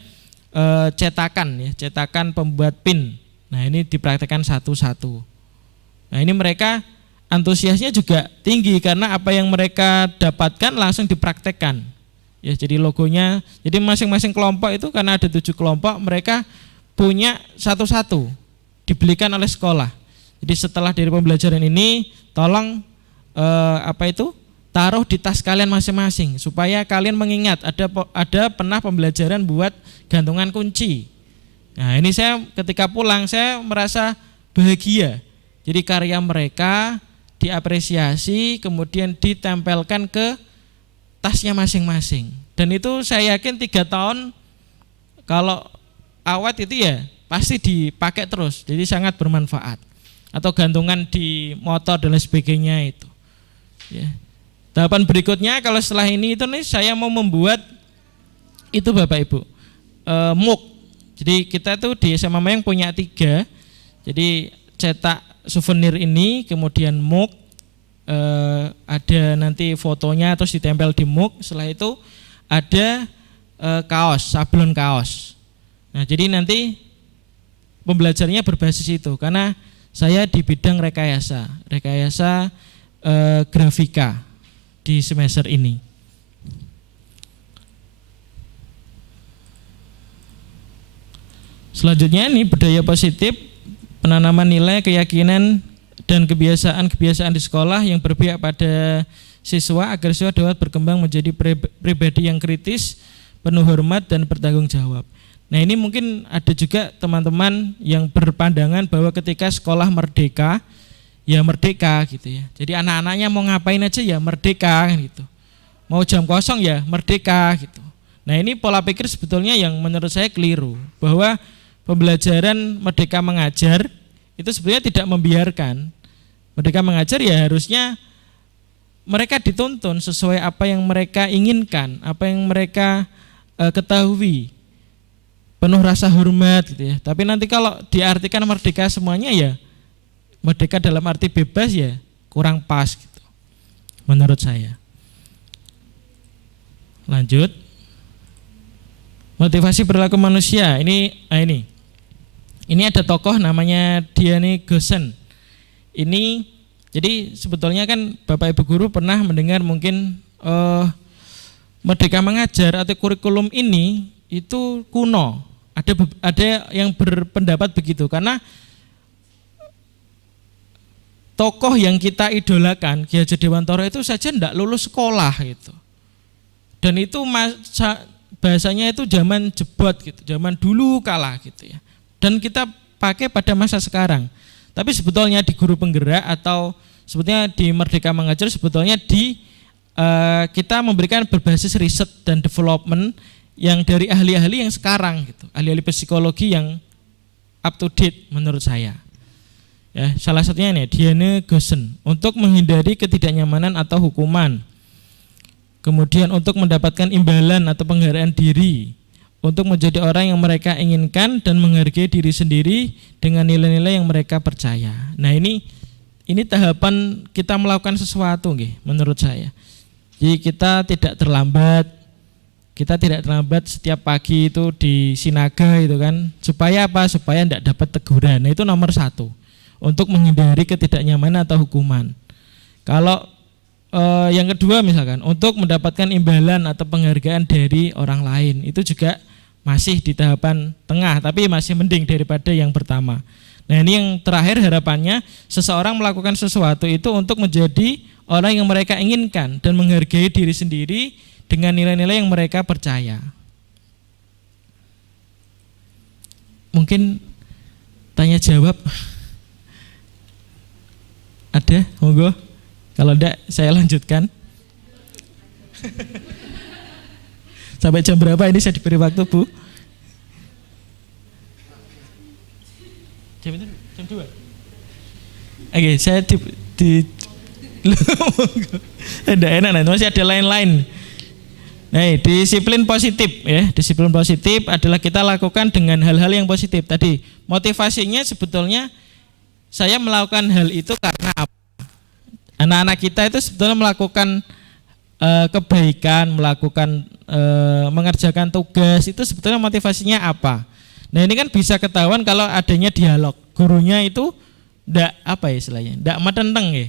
cetakan pembuat pin. Nah, ini dipraktekkan satu-satu. Nah, ini mereka antusiasnya juga tinggi karena apa yang mereka dapatkan langsung dipraktekkan. Ya, jadi logonya, jadi masing-masing kelompok itu karena ada 7 kelompok, mereka punya satu-satu. Dibelikan oleh sekolah. Jadi setelah dari pembelajaran ini tolong taruh di tas kalian masing-masing supaya kalian mengingat ada pernah pembelajaran buat gantungan kunci. Nah, ini saya ketika pulang saya merasa bahagia. Jadi karya mereka diapresiasi kemudian ditempelkan ke tasnya masing-masing. Dan itu saya yakin 3 tahun kalau awet itu ya pasti dipakai terus, jadi sangat bermanfaat. Atau gantungan di motor dan lain sebagainya itu. Ya. Tahapan berikutnya kalau setelah ini itu nih saya mau membuat itu Bapak Ibu mug. Jadi kita tuh di SMA Mayang punya 3. Jadi cetak souvenir ini, kemudian mug, ada nanti fotonya terus ditempel di mug. Setelah itu ada kaos, sablon kaos. Nah, jadi nanti pembelajarannya berbasis itu karena saya di bidang rekayasa grafika di semester ini. Selanjutnya ini budaya positif, penanaman nilai, keyakinan, dan kebiasaan-kebiasaan di sekolah yang berpihak pada siswa agar siswa dapat berkembang menjadi pribadi yang kritis, penuh hormat, dan bertanggung jawab. Nah, ini mungkin ada juga teman-teman yang berpandangan bahwa ketika sekolah merdeka, ya merdeka gitu ya. Jadi anak-anaknya mau ngapain aja ya merdeka gitu. Mau jam kosong ya merdeka gitu. Nah, ini pola pikir sebetulnya yang menurut saya keliru, bahwa pembelajaran Merdeka Mengajar itu sebenarnya tidak membiarkan. Merdeka Mengajar ya harusnya mereka dituntun sesuai apa yang mereka inginkan, apa yang mereka ketahui, penuh rasa hormat gitu ya. Tapi nanti kalau diartikan merdeka semuanya ya merdeka dalam arti bebas ya kurang pas gitu, menurut saya. Lanjut, motivasi perilaku manusia. Ini ada tokoh namanya Diane Gossen. Ini jadi sebetulnya kan Bapak Ibu guru pernah mendengar mungkin Merdeka Mengajar atau kurikulum ini itu kuno. Ada yang berpendapat begitu karena tokoh yang kita idolakan Ki Hajar Dewantara itu saja tidak lulus sekolah gitu. Dan itu bahasanya itu zaman jebot gitu, zaman dulu kalah gitu ya. Dan kita pakai pada masa sekarang. Tapi sebetulnya di guru penggerak atau sebetulnya di Merdeka Mengajar sebetulnya kita memberikan berbasis riset dan development yang dari ahli-ahli yang sekarang gitu, ahli-ahli psikologi yang up to date menurut saya. Ya, salah satunya ini Diane Gossen, untuk menghindari ketidaknyamanan atau hukuman. Kemudian untuk mendapatkan imbalan atau penghargaan diri, untuk menjadi orang yang mereka inginkan dan menghargai diri sendiri dengan nilai-nilai yang mereka percaya. Nah, ini tahapan kita melakukan sesuatu menurut saya. Jadi kita tidak terlambat. Kita tidak terlambat setiap pagi itu di sinaga itu kan. Supaya apa? Supaya tidak dapat teguran. Nah, itu nomor 1. Untuk menghindari ketidaknyamanan atau hukuman. Kalau yang kedua misalkan untuk mendapatkan imbalan atau penghargaan dari orang lain, itu juga masih di tahapan tengah, tapi masih mending daripada yang pertama. Nah, ini yang terakhir, harapannya seseorang melakukan sesuatu itu untuk menjadi orang yang mereka inginkan dan menghargai diri sendiri dengan nilai-nilai yang mereka percaya. Mungkin tanya jawab ada, monggo. Kalau enggak saya lanjutkan. Sampai jam berapa ini saya diberi waktu, Bu? Jam 2. Oke, saya enggak enak, masih ada lain-lain. Nah, disiplin positif ya. Disiplin positif adalah kita lakukan dengan hal-hal yang positif. Tadi motivasinya sebetulnya saya melakukan hal itu karena apa? Anak-anak kita itu sebetulnya melakukan kebaikan, melakukan mengerjakan tugas, itu sebetulnya motivasinya apa? Nah, ini kan bisa ketahuan kalau adanya dialog. Gurunya itu enggak istilahnya, enggak metenteng ya.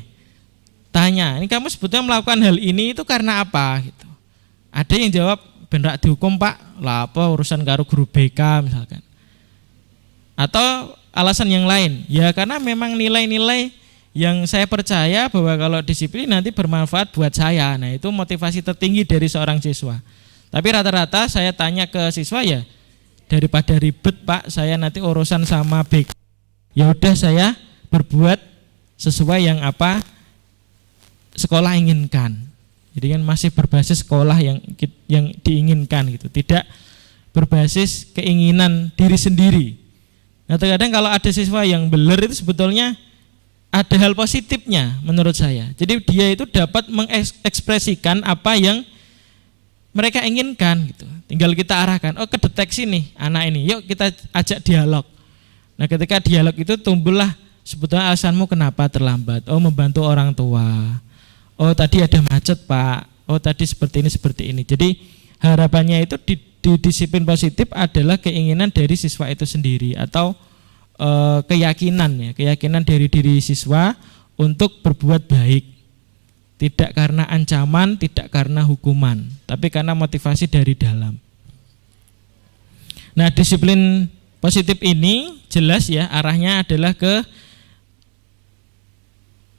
Tanya, ini kamu sebetulnya melakukan hal ini itu karena apa gitu. Ada yang jawab, ben rak dihukum, Pak. Lah apa urusan karo guru BK misalkan. Atau alasan yang lain, ya karena memang nilai-nilai yang saya percaya bahwa kalau disiplin nanti bermanfaat buat saya. Nah, itu motivasi tertinggi dari seorang siswa. Tapi rata-rata saya tanya ke siswa ya, daripada ribet Pak, saya nanti urusan sama BK. Ya udah saya berbuat sesuai yang apa sekolah inginkan. Jadi kan masih berbasis sekolah yang diinginkan gitu, tidak berbasis keinginan diri sendiri. Nah, terkadang kalau ada siswa yang beler itu sebetulnya ada hal positifnya menurut saya. Jadi dia itu dapat mengekspresikan apa yang mereka inginkan gitu. Tinggal kita arahkan, oh kedeteksi nih anak ini, yuk kita ajak dialog. Nah, ketika dialog itu tumbuhlah sebetulnya alasanmu kenapa terlambat. Oh, membantu orang tua. Oh, tadi ada macet Pak. Oh, tadi seperti ini. Jadi harapannya itu di disiplin positif adalah keinginan dari siswa itu sendiri atau keyakinan dari diri siswa untuk berbuat baik. Tidak karena ancaman, tidak karena hukuman, tapi karena motivasi dari dalam. Nah, disiplin positif ini jelas ya arahnya adalah ke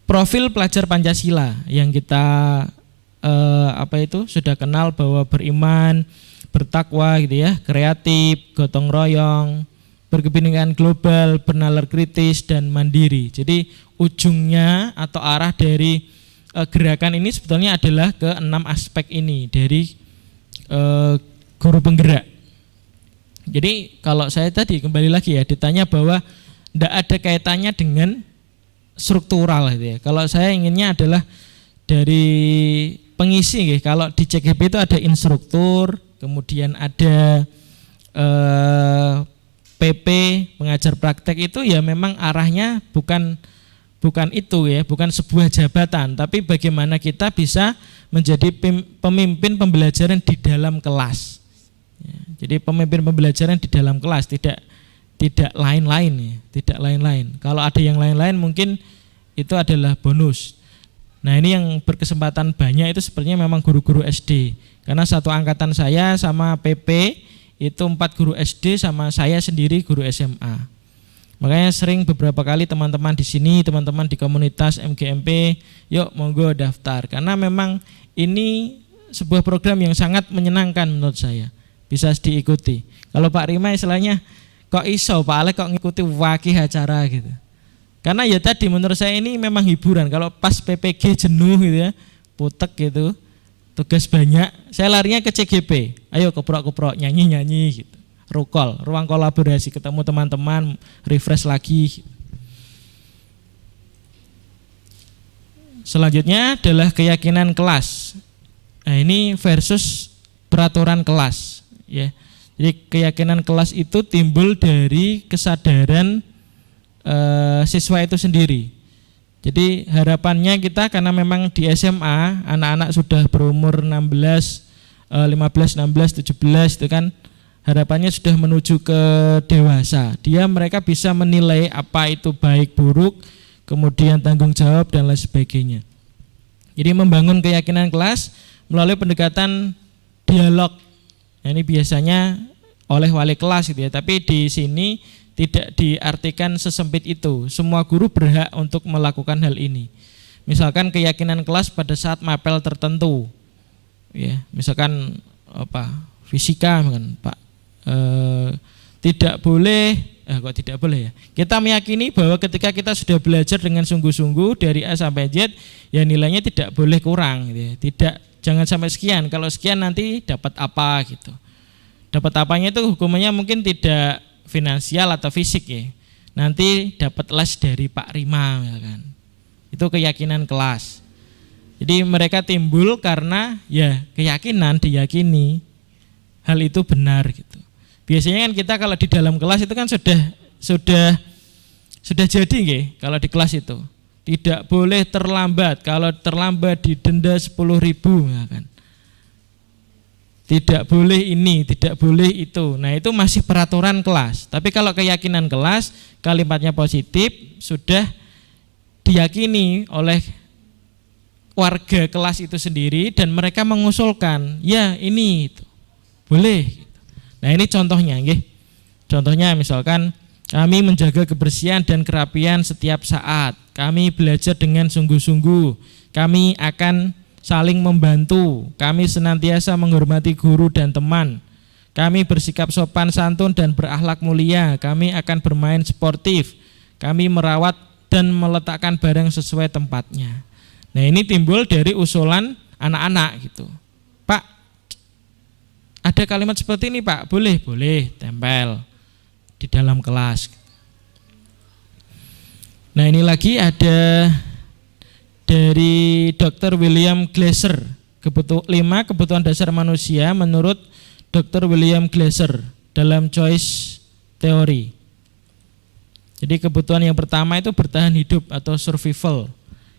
profil pelajar Pancasila yang kita sudah kenal bahwa beriman, bertakwa gitu ya, kreatif, gotong royong, berkepentingan global, bernalar kritis dan mandiri. Jadi ujungnya atau arah dari gerakan ini sebetulnya adalah ke 6 aspek ini dari guru penggerak. Jadi kalau saya tadi kembali lagi ya ditanya bahwa tidak ada kaitannya dengan struktural gitu ya. Kalau saya inginnya adalah dari pengisi gitu. Kalau di CGP itu ada instruktur, kemudian ada PP pengajar praktek itu ya memang arahnya bukan itu ya, bukan sebuah jabatan, tapi bagaimana kita bisa menjadi pemimpin pembelajaran di dalam kelas. Ya, jadi pemimpin pembelajaran di dalam kelas, tidak lain-lain ya, tidak lain-lain. Kalau ada yang lain-lain mungkin itu adalah bonus. Nah ini yang berkesempatan banyak itu sebenarnya memang guru-guru SD, karena satu angkatan saya sama PP itu 4 guru SD sama saya sendiri guru SMA. Makanya sering beberapa kali teman-teman di sini, teman-teman di komunitas MGMP, yuk monggo daftar. Karena memang ini sebuah program yang sangat menyenangkan menurut saya, bisa diikuti. Kalau Pak Rima istilahnya, kok iso Pak Alek kok ngikuti wakih acara gitu. Karena ya tadi menurut saya ini memang hiburan. Kalau pas PPG jenuh gitu ya, putek gitu, tugas banyak, saya larinya ke CGP. Ayo keprok-keprok, nyanyi-nyanyi gitu. Rukol, ruang kolaborasi, ketemu teman-teman, refresh lagi. Selanjutnya adalah keyakinan kelas. Nah, ini versus peraturan kelas ya. Jadi keyakinan kelas itu timbul dari kesadaran siswa itu sendiri. Jadi harapannya kita karena memang di SMA anak-anak sudah berumur 15, 16, 17 itu kan harapannya sudah menuju ke dewasa. Mereka bisa menilai apa itu baik buruk, kemudian tanggung jawab dan lain sebagainya. Jadi membangun keyakinan kelas melalui pendekatan dialog. Nah, ini biasanya oleh wali kelas gitu ya, tapi di sini tidak diartikan sesempit itu. Semua guru berhak untuk melakukan hal ini. Misalkan keyakinan kelas pada saat mapel tertentu, ya, misalkan fisika, kan, Pak, tidak boleh, kok tidak boleh ya? Kita meyakini bahwa ketika kita sudah belajar dengan sungguh-sungguh dari A sampai Z, ya nilainya tidak boleh kurang, gitu ya. Jangan sampai sekian. Kalau sekian nanti dapat apa gitu. Dapat apanya itu hukumannya mungkin tidak finansial atau fisik ya. Nanti dapat les dari Pak Rima misalkan. Itu keyakinan kelas. Jadi mereka timbul karena ya keyakinan, diyakini hal itu benar gitu. Biasanya kan kita kalau di dalam kelas itu kan sudah jadi nggih, kalau di kelas itu. Tidak boleh terlambat. Kalau terlambat didenda 10.000 misalkan. Tidak boleh ini, tidak boleh itu. Nah itu masih peraturan kelas. Tapi kalau keyakinan kelas, kalimatnya positif, sudah diyakini oleh warga kelas itu sendiri dan mereka mengusulkan, ya ini itu, boleh. Nah ini contohnya, nggih. Contohnya misalkan kami menjaga kebersihan dan kerapian setiap saat. Kami belajar dengan sungguh-sungguh. Kami akan saling membantu, kami senantiasa menghormati guru dan teman, kami bersikap sopan santun dan berakhlak mulia, kami akan bermain sportif, kami merawat dan meletakkan barang sesuai tempatnya. Nah ini timbul dari usulan anak-anak gitu. Pak, ada kalimat seperti ini Pak, boleh, tempel di dalam kelas. Nah ini lagi ada dari Dr. William Glasser, 5 kebutuhan dasar manusia menurut Dr. William Glasser dalam Choice Theory. Jadi kebutuhan yang pertama itu bertahan hidup atau survival.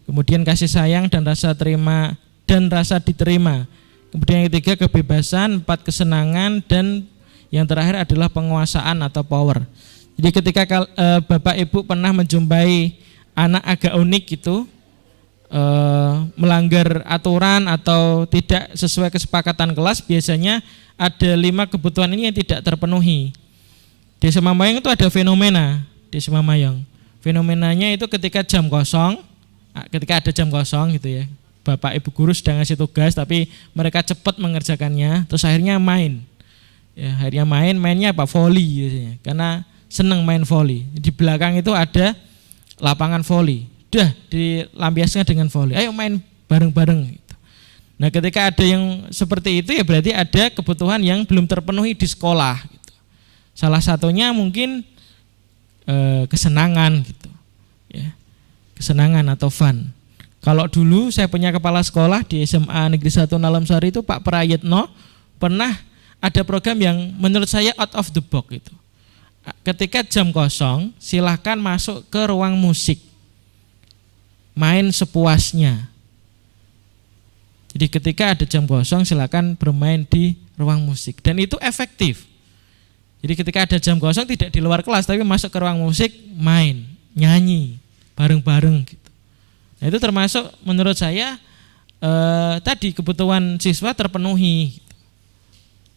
Kemudian kasih sayang dan rasa terima dan rasa diterima. Kemudian yang ketiga kebebasan, 4 kesenangan, dan yang terakhir adalah penguasaan atau power. Jadi ketika Bapak Ibu pernah menjumpai anak agak unik gitu, melanggar aturan atau tidak sesuai kesepakatan kelas, biasanya ada 5 kebutuhan ini yang tidak terpenuhi. Di SMA Mayang itu ada fenomena di SMA Mayang. Fenomenanya itu ketika jam kosong, ketika ada jam kosong gitu ya, Bapak Ibu guru sedang ngasih tugas tapi mereka cepat mengerjakannya, terus akhirnya main. Ya, akhirnya mainnya apa? Voli biasanya. Karena senang main voli. Di belakang itu ada lapangan voli. Udah dilampiaskan dengan voli. Ayo main bareng-bareng gitu. Nah, ketika ada yang seperti itu ya berarti ada kebutuhan yang belum terpenuhi di sekolah gitu. Salah satunya mungkin kesenangan gitu. Ya. Kesenangan atau fun. Kalau dulu saya punya kepala sekolah di SMA Negeri 1 Nalamsari itu Pak Prayitno pernah ada program yang menurut saya out of the box itu. Ketika jam kosong silahkan masuk ke ruang musik. Main sepuasnya. Jadi ketika ada jam kosong silakan bermain di ruang musik dan itu efektif. Jadi ketika ada jam kosong tidak di luar kelas tapi masuk ke ruang musik, main, nyanyi bareng-bareng gitu. Nah, itu termasuk menurut saya tadi kebutuhan siswa terpenuhi gitu.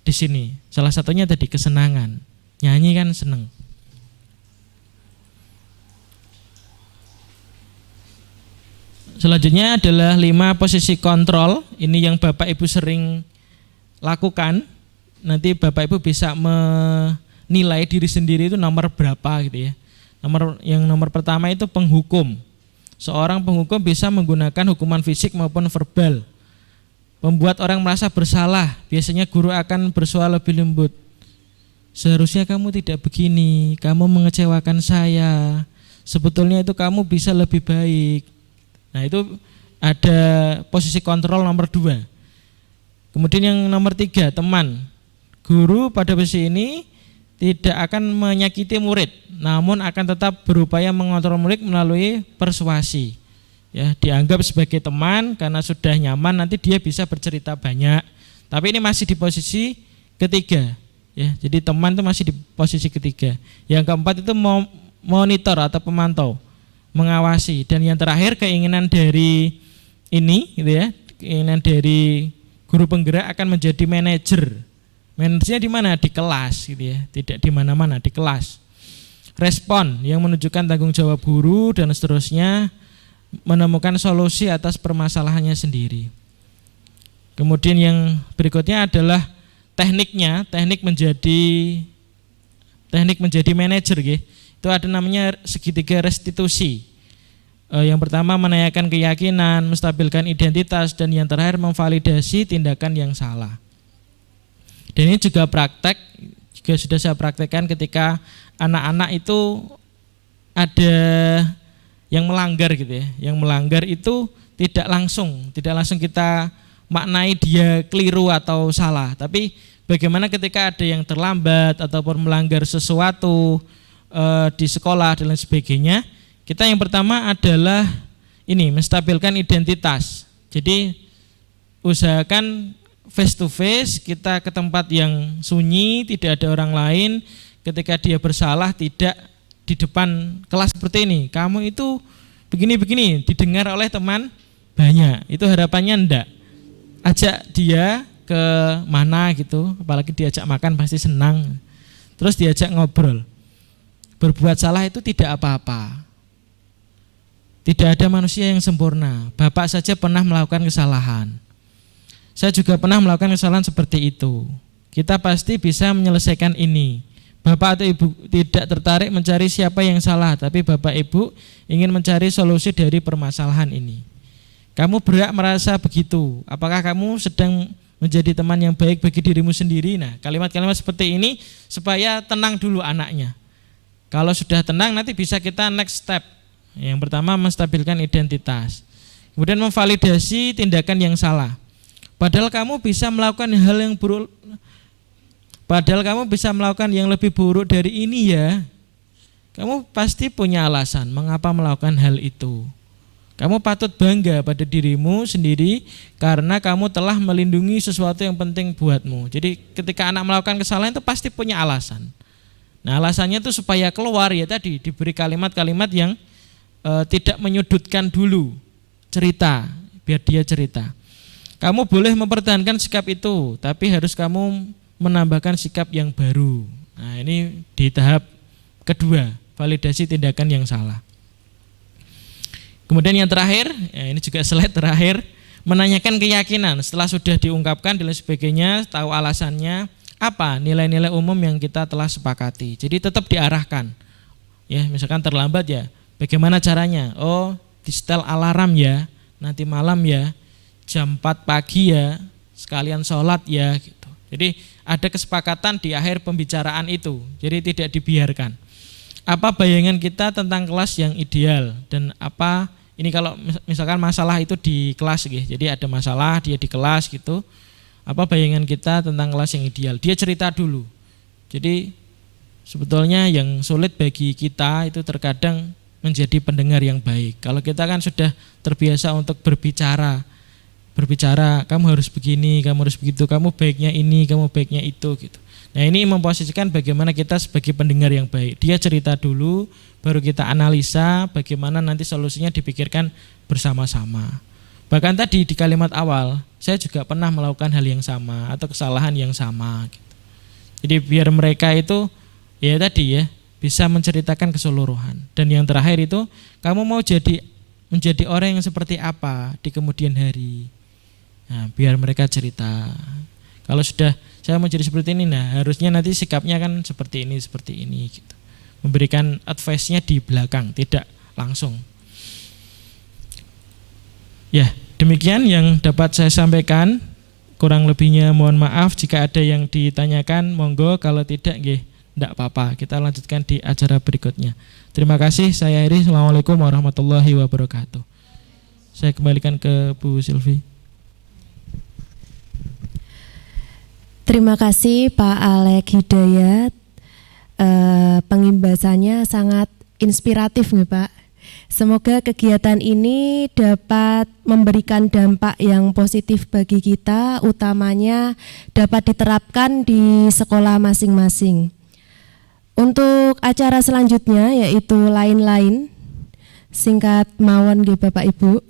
Di sini. Salah satunya tadi kesenangan. Nyanyi kan seneng. Selanjutnya adalah 5 posisi kontrol. Ini yang Bapak Ibu sering lakukan. Nanti Bapak Ibu bisa menilai diri sendiri itu nomor berapa gitu ya. Nomor pertama itu penghukum. Seorang penghukum bisa menggunakan hukuman fisik maupun verbal. Membuat orang merasa bersalah. Biasanya guru akan bersuara lebih lembut. Seharusnya kamu tidak begini, kamu mengecewakan saya. Sebetulnya itu kamu bisa lebih baik. Nah, itu ada posisi kontrol nomor 2. Kemudian yang nomor 3, teman. Guru pada posisi ini tidak akan menyakiti murid, namun akan tetap berupaya mengontrol murid melalui persuasi. Ya, dianggap sebagai teman karena sudah nyaman, nanti dia bisa bercerita banyak. Tapi ini masih di posisi ketiga. Ya, jadi teman itu masih di posisi ketiga. Yang keempat itu monitor atau pemantau, mengawasi. Dan yang terakhir keinginan dari ini gitu ya, keinginan dari guru penggerak akan menjadi manajer. Manajernya di mana? Di kelas gitu ya, tidak di mana-mana, di kelas. Respon yang menunjukkan tanggung jawab guru dan seterusnya, menemukan solusi atas permasalahannya sendiri. Kemudian yang berikutnya adalah tekniknya, teknik menjadi manajer gitu. Itu ada namanya segitiga restitusi. Yang pertama menanyakan keyakinan, menstabilkan identitas, dan yang terakhir memvalidasi tindakan yang salah. Dan ini juga praktek, juga sudah saya praktekkan ketika anak-anak itu ada yang melanggar gitu ya. Yang melanggar itu tidak langsung kita maknai dia keliru atau salah, tapi bagaimana ketika ada yang terlambat ataupun melanggar sesuatu di sekolah dan lain sebagainya, kita yang pertama adalah ini menstabilkan identitas. Jadi usahakan face to face, kita ke tempat yang sunyi, tidak ada orang lain. Ketika dia bersalah tidak di depan kelas seperti ini. Kamu itu begini-begini, didengar oleh teman banyak. Itu harapannya enggak. Ajak dia ke mana gitu, apalagi diajak makan pasti senang. Terus diajak ngobrol. Berbuat salah itu tidak apa-apa. Tidak ada manusia yang sempurna. Bapak saja pernah melakukan kesalahan. Saya juga pernah melakukan kesalahan seperti itu. Kita pasti bisa menyelesaikan ini. Bapak atau Ibu tidak tertarik mencari siapa yang salah, tapi Bapak Ibu ingin mencari solusi dari permasalahan ini. Kamu berhak merasa begitu. Apakah kamu sedang menjadi teman yang baik bagi dirimu sendiri? Nah, kalimat-kalimat seperti ini supaya tenang dulu anaknya. Kalau sudah tenang nanti bisa kita next step. Yang pertama menstabilkan identitas. Kemudian memvalidasi tindakan yang salah. Padahal kamu bisa melakukan hal yang buruk. Padahal kamu bisa melakukan yang lebih buruk dari ini ya. Kamu pasti punya alasan mengapa melakukan hal itu. Kamu patut bangga pada dirimu sendiri karena kamu telah melindungi sesuatu yang penting buatmu. Jadi ketika anak melakukan kesalahan itu pasti punya alasan. Nah, alasannya itu supaya keluar ya tadi diberi kalimat-kalimat yang tidak menyudutkan dulu. cerita, biar dia cerita. Kamu boleh mempertahankan sikap itu, tapi harus kamu menambahkan sikap yang baru. Nah, ini di tahap kedua, validasi tindakan yang salah. Kemudian yang terakhir, ya ini juga slide terakhir, menanyakan keyakinan. Setelah sudah diungkapkan dan sebagainya, tahu alasannya, apa nilai-nilai umum yang kita telah sepakati. Jadi tetap diarahkan. Ya, misalkan terlambat ya, bagaimana caranya? Oh, di setel alarm ya, nanti malam ya, jam 4 pagi ya, sekalian sholat ya gitu. Jadi ada kesepakatan di akhir pembicaraan itu. Jadi tidak dibiarkan. Apa bayangan kita tentang kelas yang ideal dan apa ini kalau misalkan masalah itu di kelas gitu. Jadi ada masalah dia di kelas gitu. Apa bayangan kita tentang kelas yang ideal? Dia cerita dulu. Jadi sebetulnya yang sulit bagi kita itu terkadang menjadi pendengar yang baik. Kalau kita kan sudah terbiasa untuk berbicara, kamu harus begini, kamu harus begitu, kamu baiknya ini, kamu baiknya itu gitu. Nah, ini memposisikan bagaimana kita sebagai pendengar yang baik. Dia cerita dulu, baru kita analisa bagaimana nanti solusinya dipikirkan bersama-sama. Bahkan tadi di kalimat awal, saya juga pernah melakukan hal yang sama atau kesalahan yang sama gitu. Jadi biar mereka itu ya tadi ya bisa menceritakan keseluruhan. Dan yang terakhir itu, kamu mau menjadi orang yang seperti apa di kemudian hari. Nah, biar mereka cerita. Kalau sudah saya mau jadi seperti ini, nah harusnya nanti sikapnya kan seperti ini gitu. Memberikan advice-nya di belakang, tidak langsung. Ya, demikian yang dapat saya sampaikan. Kurang lebihnya mohon maaf jika ada yang ditanyakan, monggo, kalau tidak nggih tidak apa-apa. Kita lanjutkan di acara berikutnya. Terima kasih, saya Heri. Assalamualaikum warahmatullahi wabarakatuh. Saya kembalikan ke Bu Sylvie. Terima kasih Pak Alek Hidayat. Pengimbasannya sangat inspiratif nih Pak. Semoga kegiatan ini dapat memberikan dampak yang positif bagi kita, utamanya dapat diterapkan di sekolah masing-masing. Untuk acara selanjutnya yaitu lain-lain, singkat mawon nggih Bapak Ibu.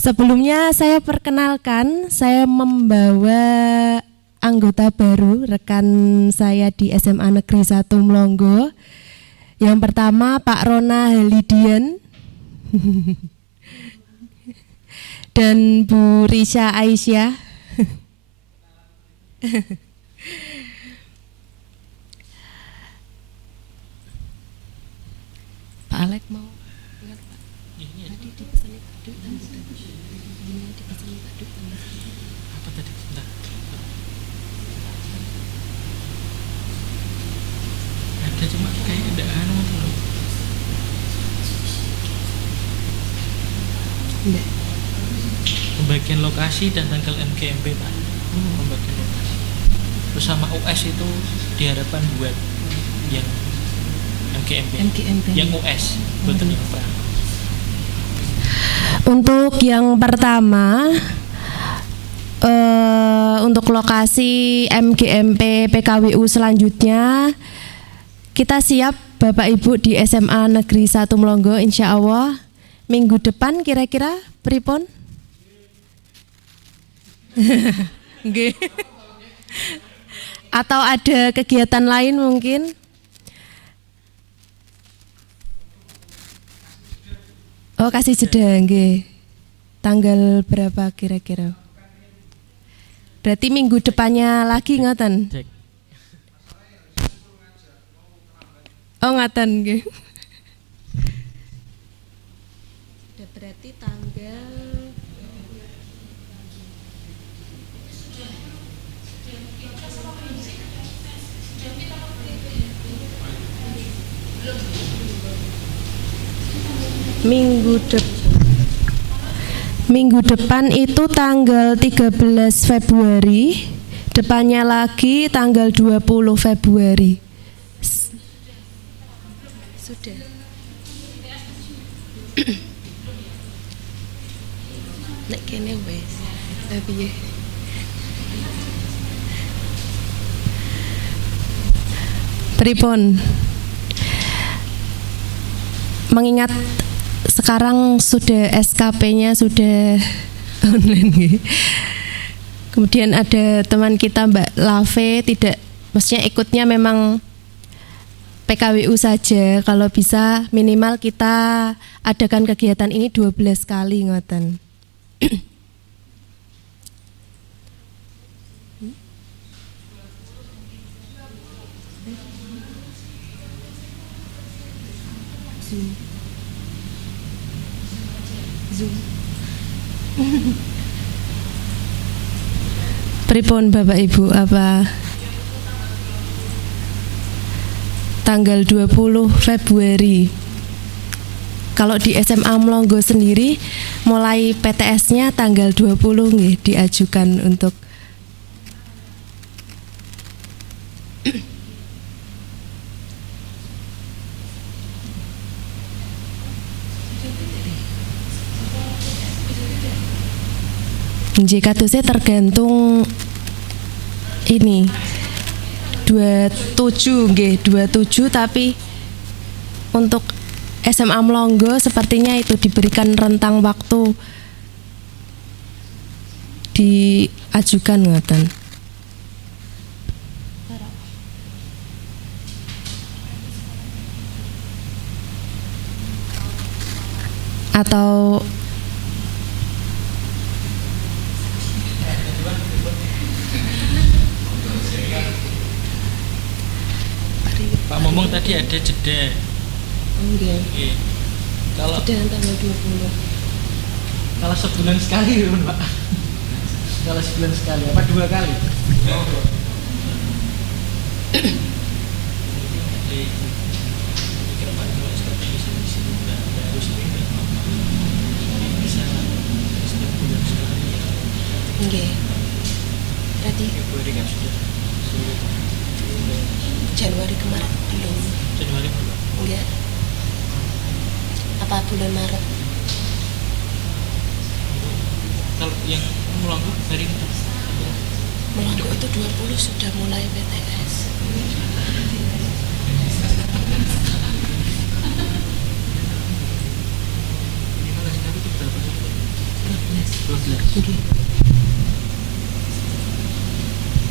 Sebelumnya saya perkenalkan, saya membawa anggota baru, rekan saya di SMA Negeri 1 Melongo. Yang pertama Pak Rona Halidian dan Bu Risha Aisyah. Pak Alek mau cuma kayak ada anu loh. Pembagian lokasi dan tanggal MGMP Pak. Pembagian lokasi. Terus sama US itu diharapkan buat yang MGMP. Yang US buat yang Pak. Untuk yang pertama untuk lokasi MGMP PKWU selanjutnya kita siap Bapak Ibu di SMA Negeri 1 Melongo, insya Allah minggu depan kira-kira pripun? Atau ada kegiatan lain mungkin? Oh kasih jeda nggih. Tanggal berapa kira-kira? Berarti minggu depannya lagi ngoten? Oh ngaten nggih. Sudah berarti tanggal minggu depan itu tanggal 13 Februari, depannya lagi tanggal 20 Februari. Sudah. Nek kene wis. Piye? Pripun? Mengingat sekarang sudah SKP-nya sudah online gitu. Kemudian ada teman kita Mbak Lave maksudnya ikutnya memang PKWU saja. Kalau bisa minimal kita adakan kegiatan ini 12 kali ngoten. Pripun Bapak Ibu, apa tanggal 20 Februari? Kalau di SMA Mlonggo sendiri mulai PTS-nya tanggal 20 nggih diajukan untuk JK2C tergantung ini 27 nggih 27, tapi untuk SMA Mlonggo sepertinya itu diberikan rentang waktu diajukan ngoten. Atau Pak Momong tadi ada jeda. enggak. Kalau Jeda tanggal 20. kalau sebulan sekali ya Pak. Kalau sebulan sekali apa 2 kali? Enggak. Berarti Januari kemarin belum. Januari belum. Enggak. Apa bulan Maret? Kalau yang Mlonggo dari Mlonggo itu 20 sudah mulai PTS.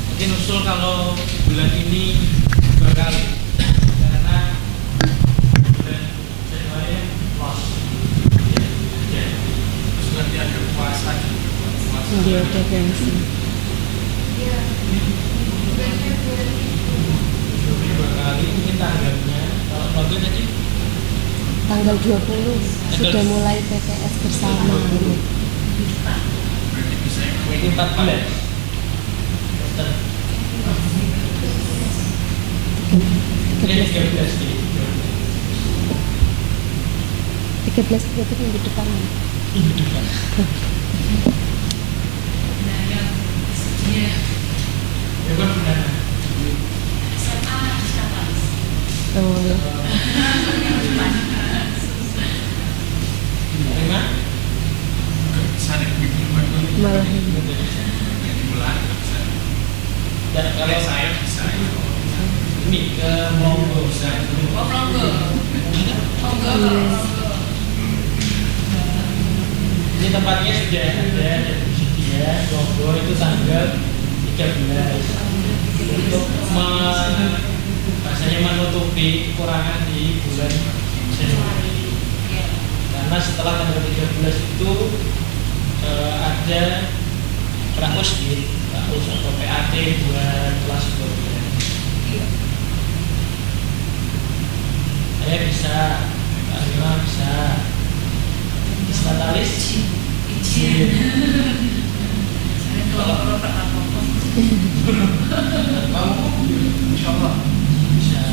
Mungkin usul kalau bulan ini 2 kali karena bulan Januari los ya, terus nanti ada puasa Enggak ada gengsi. 2 kali mungkin tanggalnya kalau Mlonggo tadi Tanggal 20 sudah mulai PTS bersama. ini 4 bulan 13 berarti minggu depan. minggu depan. Ya kan benar. Oh, ya. Terima. Malah Dan kalau saya bisa ini ke Mlonggo bisa. Oh Mlonggo. Ini tempatnya sudah ada dan tersedia. Mlonggo itu tanggal 13 untuk rasanya menutupi kekurangan di bulan Januari. Karena setelah tanggal 13 itu ada pramusdit atau PAT buat kelas 12. Saya bisa, Pak Rima bisa istatalis izin. Kamu insya Allah bisa.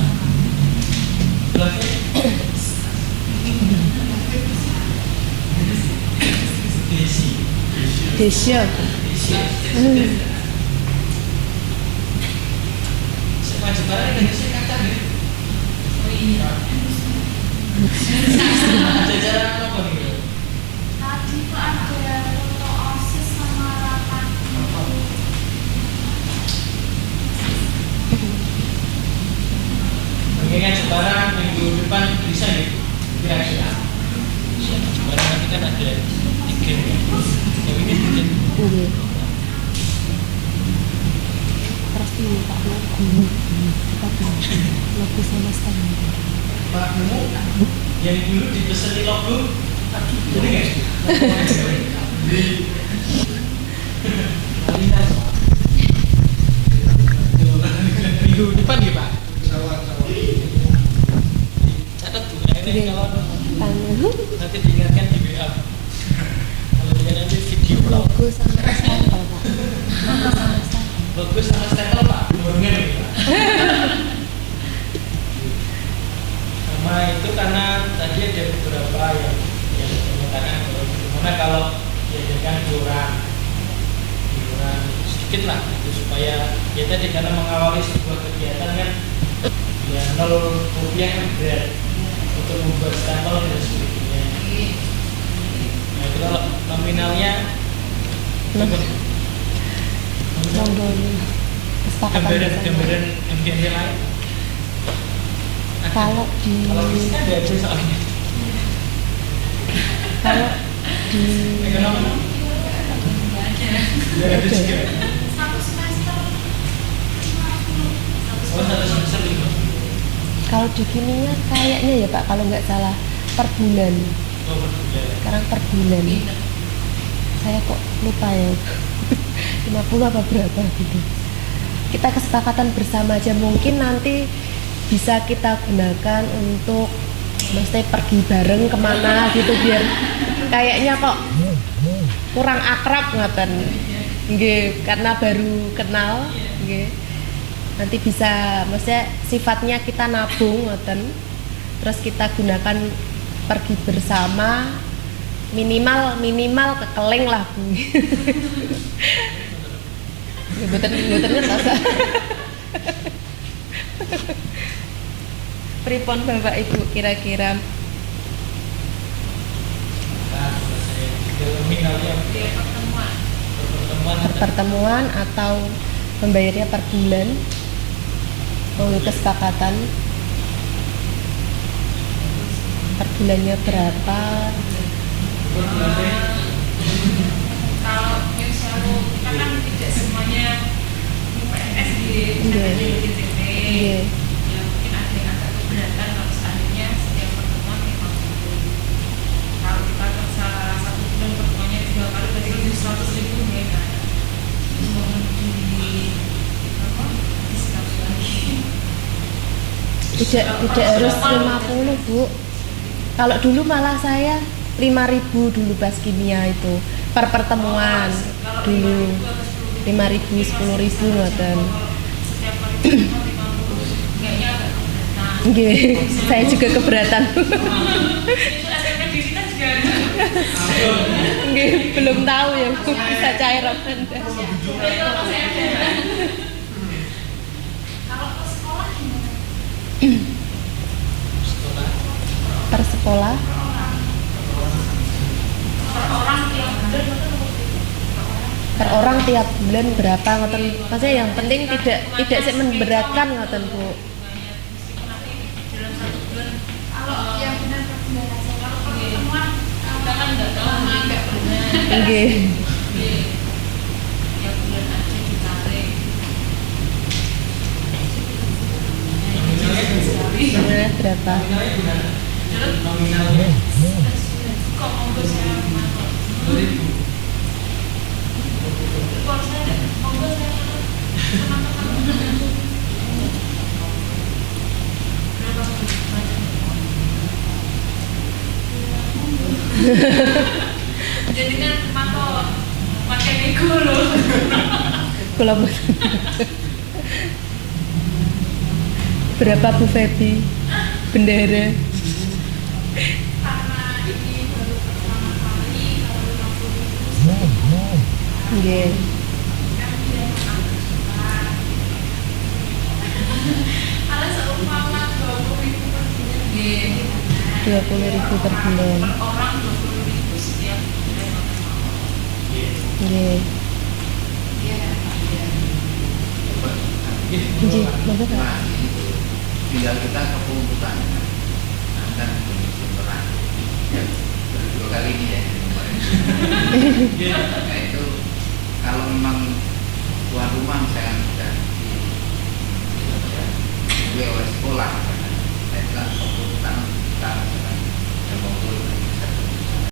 Desya. Tadi Pak ada foto OSIS sama rapat. Mungkin kan sekarang minggu depan bisa nih kira-kira. logo sama stand. Makmu yang dulu dipeseni logo jadi nggak? Minggu depan ya Pak. Catat tuh ini kalau nanti diingatkan di WA. Kalau dia nanti video Logo sama stempel Pak. logo sama stempel Pak. Barengan ya Pak. Sama itu karena tadi ada beberapa yang menyatakan bahwa gimana kalau diadakan iuran sedikit lah itu supaya ya tadi karena mengawali sebuah kegiatan kan ya 0 rupiah kan berat untuk membuat stempel dan sebagainya. Nah itu kalau nominalnya gambaran MGMP lain. Kalau di ada soalnya. Kalau di Ekonomi. Ada juga. Satu semester 50. Oh, satu semester 5. kalau di kininya kayaknya ya Pak, kalau nggak salah per bulan. Oh, per bulan. Sekarang per bulan. Saya kok lupa ya. 50 apa berapa gitu. Kita kesepakatan bersama aja, mungkin nanti bisa kita gunakan untuk mesti pergi bareng kemana gitu biar kayaknya kok kurang akrab ngoten. Nggih, karena baru kenal nggih. Nanti bisa maksudnya sifatnya kita nabung ngoten. Terus kita gunakan pergi bersama minimal kekeling lah Bu. Mboten ngertos. Pripun Bapak Ibu kira-kira pertemuan atau membayarnya per bulan? Mau kesepakatan per bulannya berapa? Kalau yang selalu kita kan tidak semuanya PNS di DTP. Iya. Ya mungkin ada yang agak keberatan kalau seandainya setiap pertemuan 50.000. Kalau kita salah satu bulan pertemuannya 2 kali berarti kan 100.000 ya kan. Mohon diskap lagi. Tidak harus 50 Bu. Kalau dulu malah saya 5.000 dulu pas kimia itu per pertemuan dulu 5.000 10.000 ngoten. Setiap kali pertemuan 50 kayaknya agak keberatan. Nggih, saya juga keberatan. Itu SMK di kita juga ada. Nggih, belum tahu ya Bu, bisa cair apa enggak. Jadi kalau saya ada. Kalau ke sekolah gimana? Sekolah. Per sekolah per orang tiap bulan berapa ngoten. Maksudnya yang penting tidak sih memberatkan ngoten Bu. Kalau yang benar per bulan aja. Kalau pertemuan kita kan nggak tahu nggak benar. Nggih. Yang bulan aja ditarik. Sebenarnya berapa? Nominalnya Kok monggo saya masuk. 2.000. Kalau saya ada monggo saya teman-teman. Jadi kan mantap pakai nego loh. Kula berapa Bu Febi? Bendera. Karena ini baru pertama kali kalau 50.000 Nggih. kalau seumpama 20.000 per bulan. 20.000 per bulan. Per orang 20.000 setiap bulan. Nggih. Nggih, monggo Pak. Tinggal kita ke pembukaan kan berat ya, baru 2 kali ini ya kemarin. Nah itu kalau memang tuan rumah misalkan sudah pola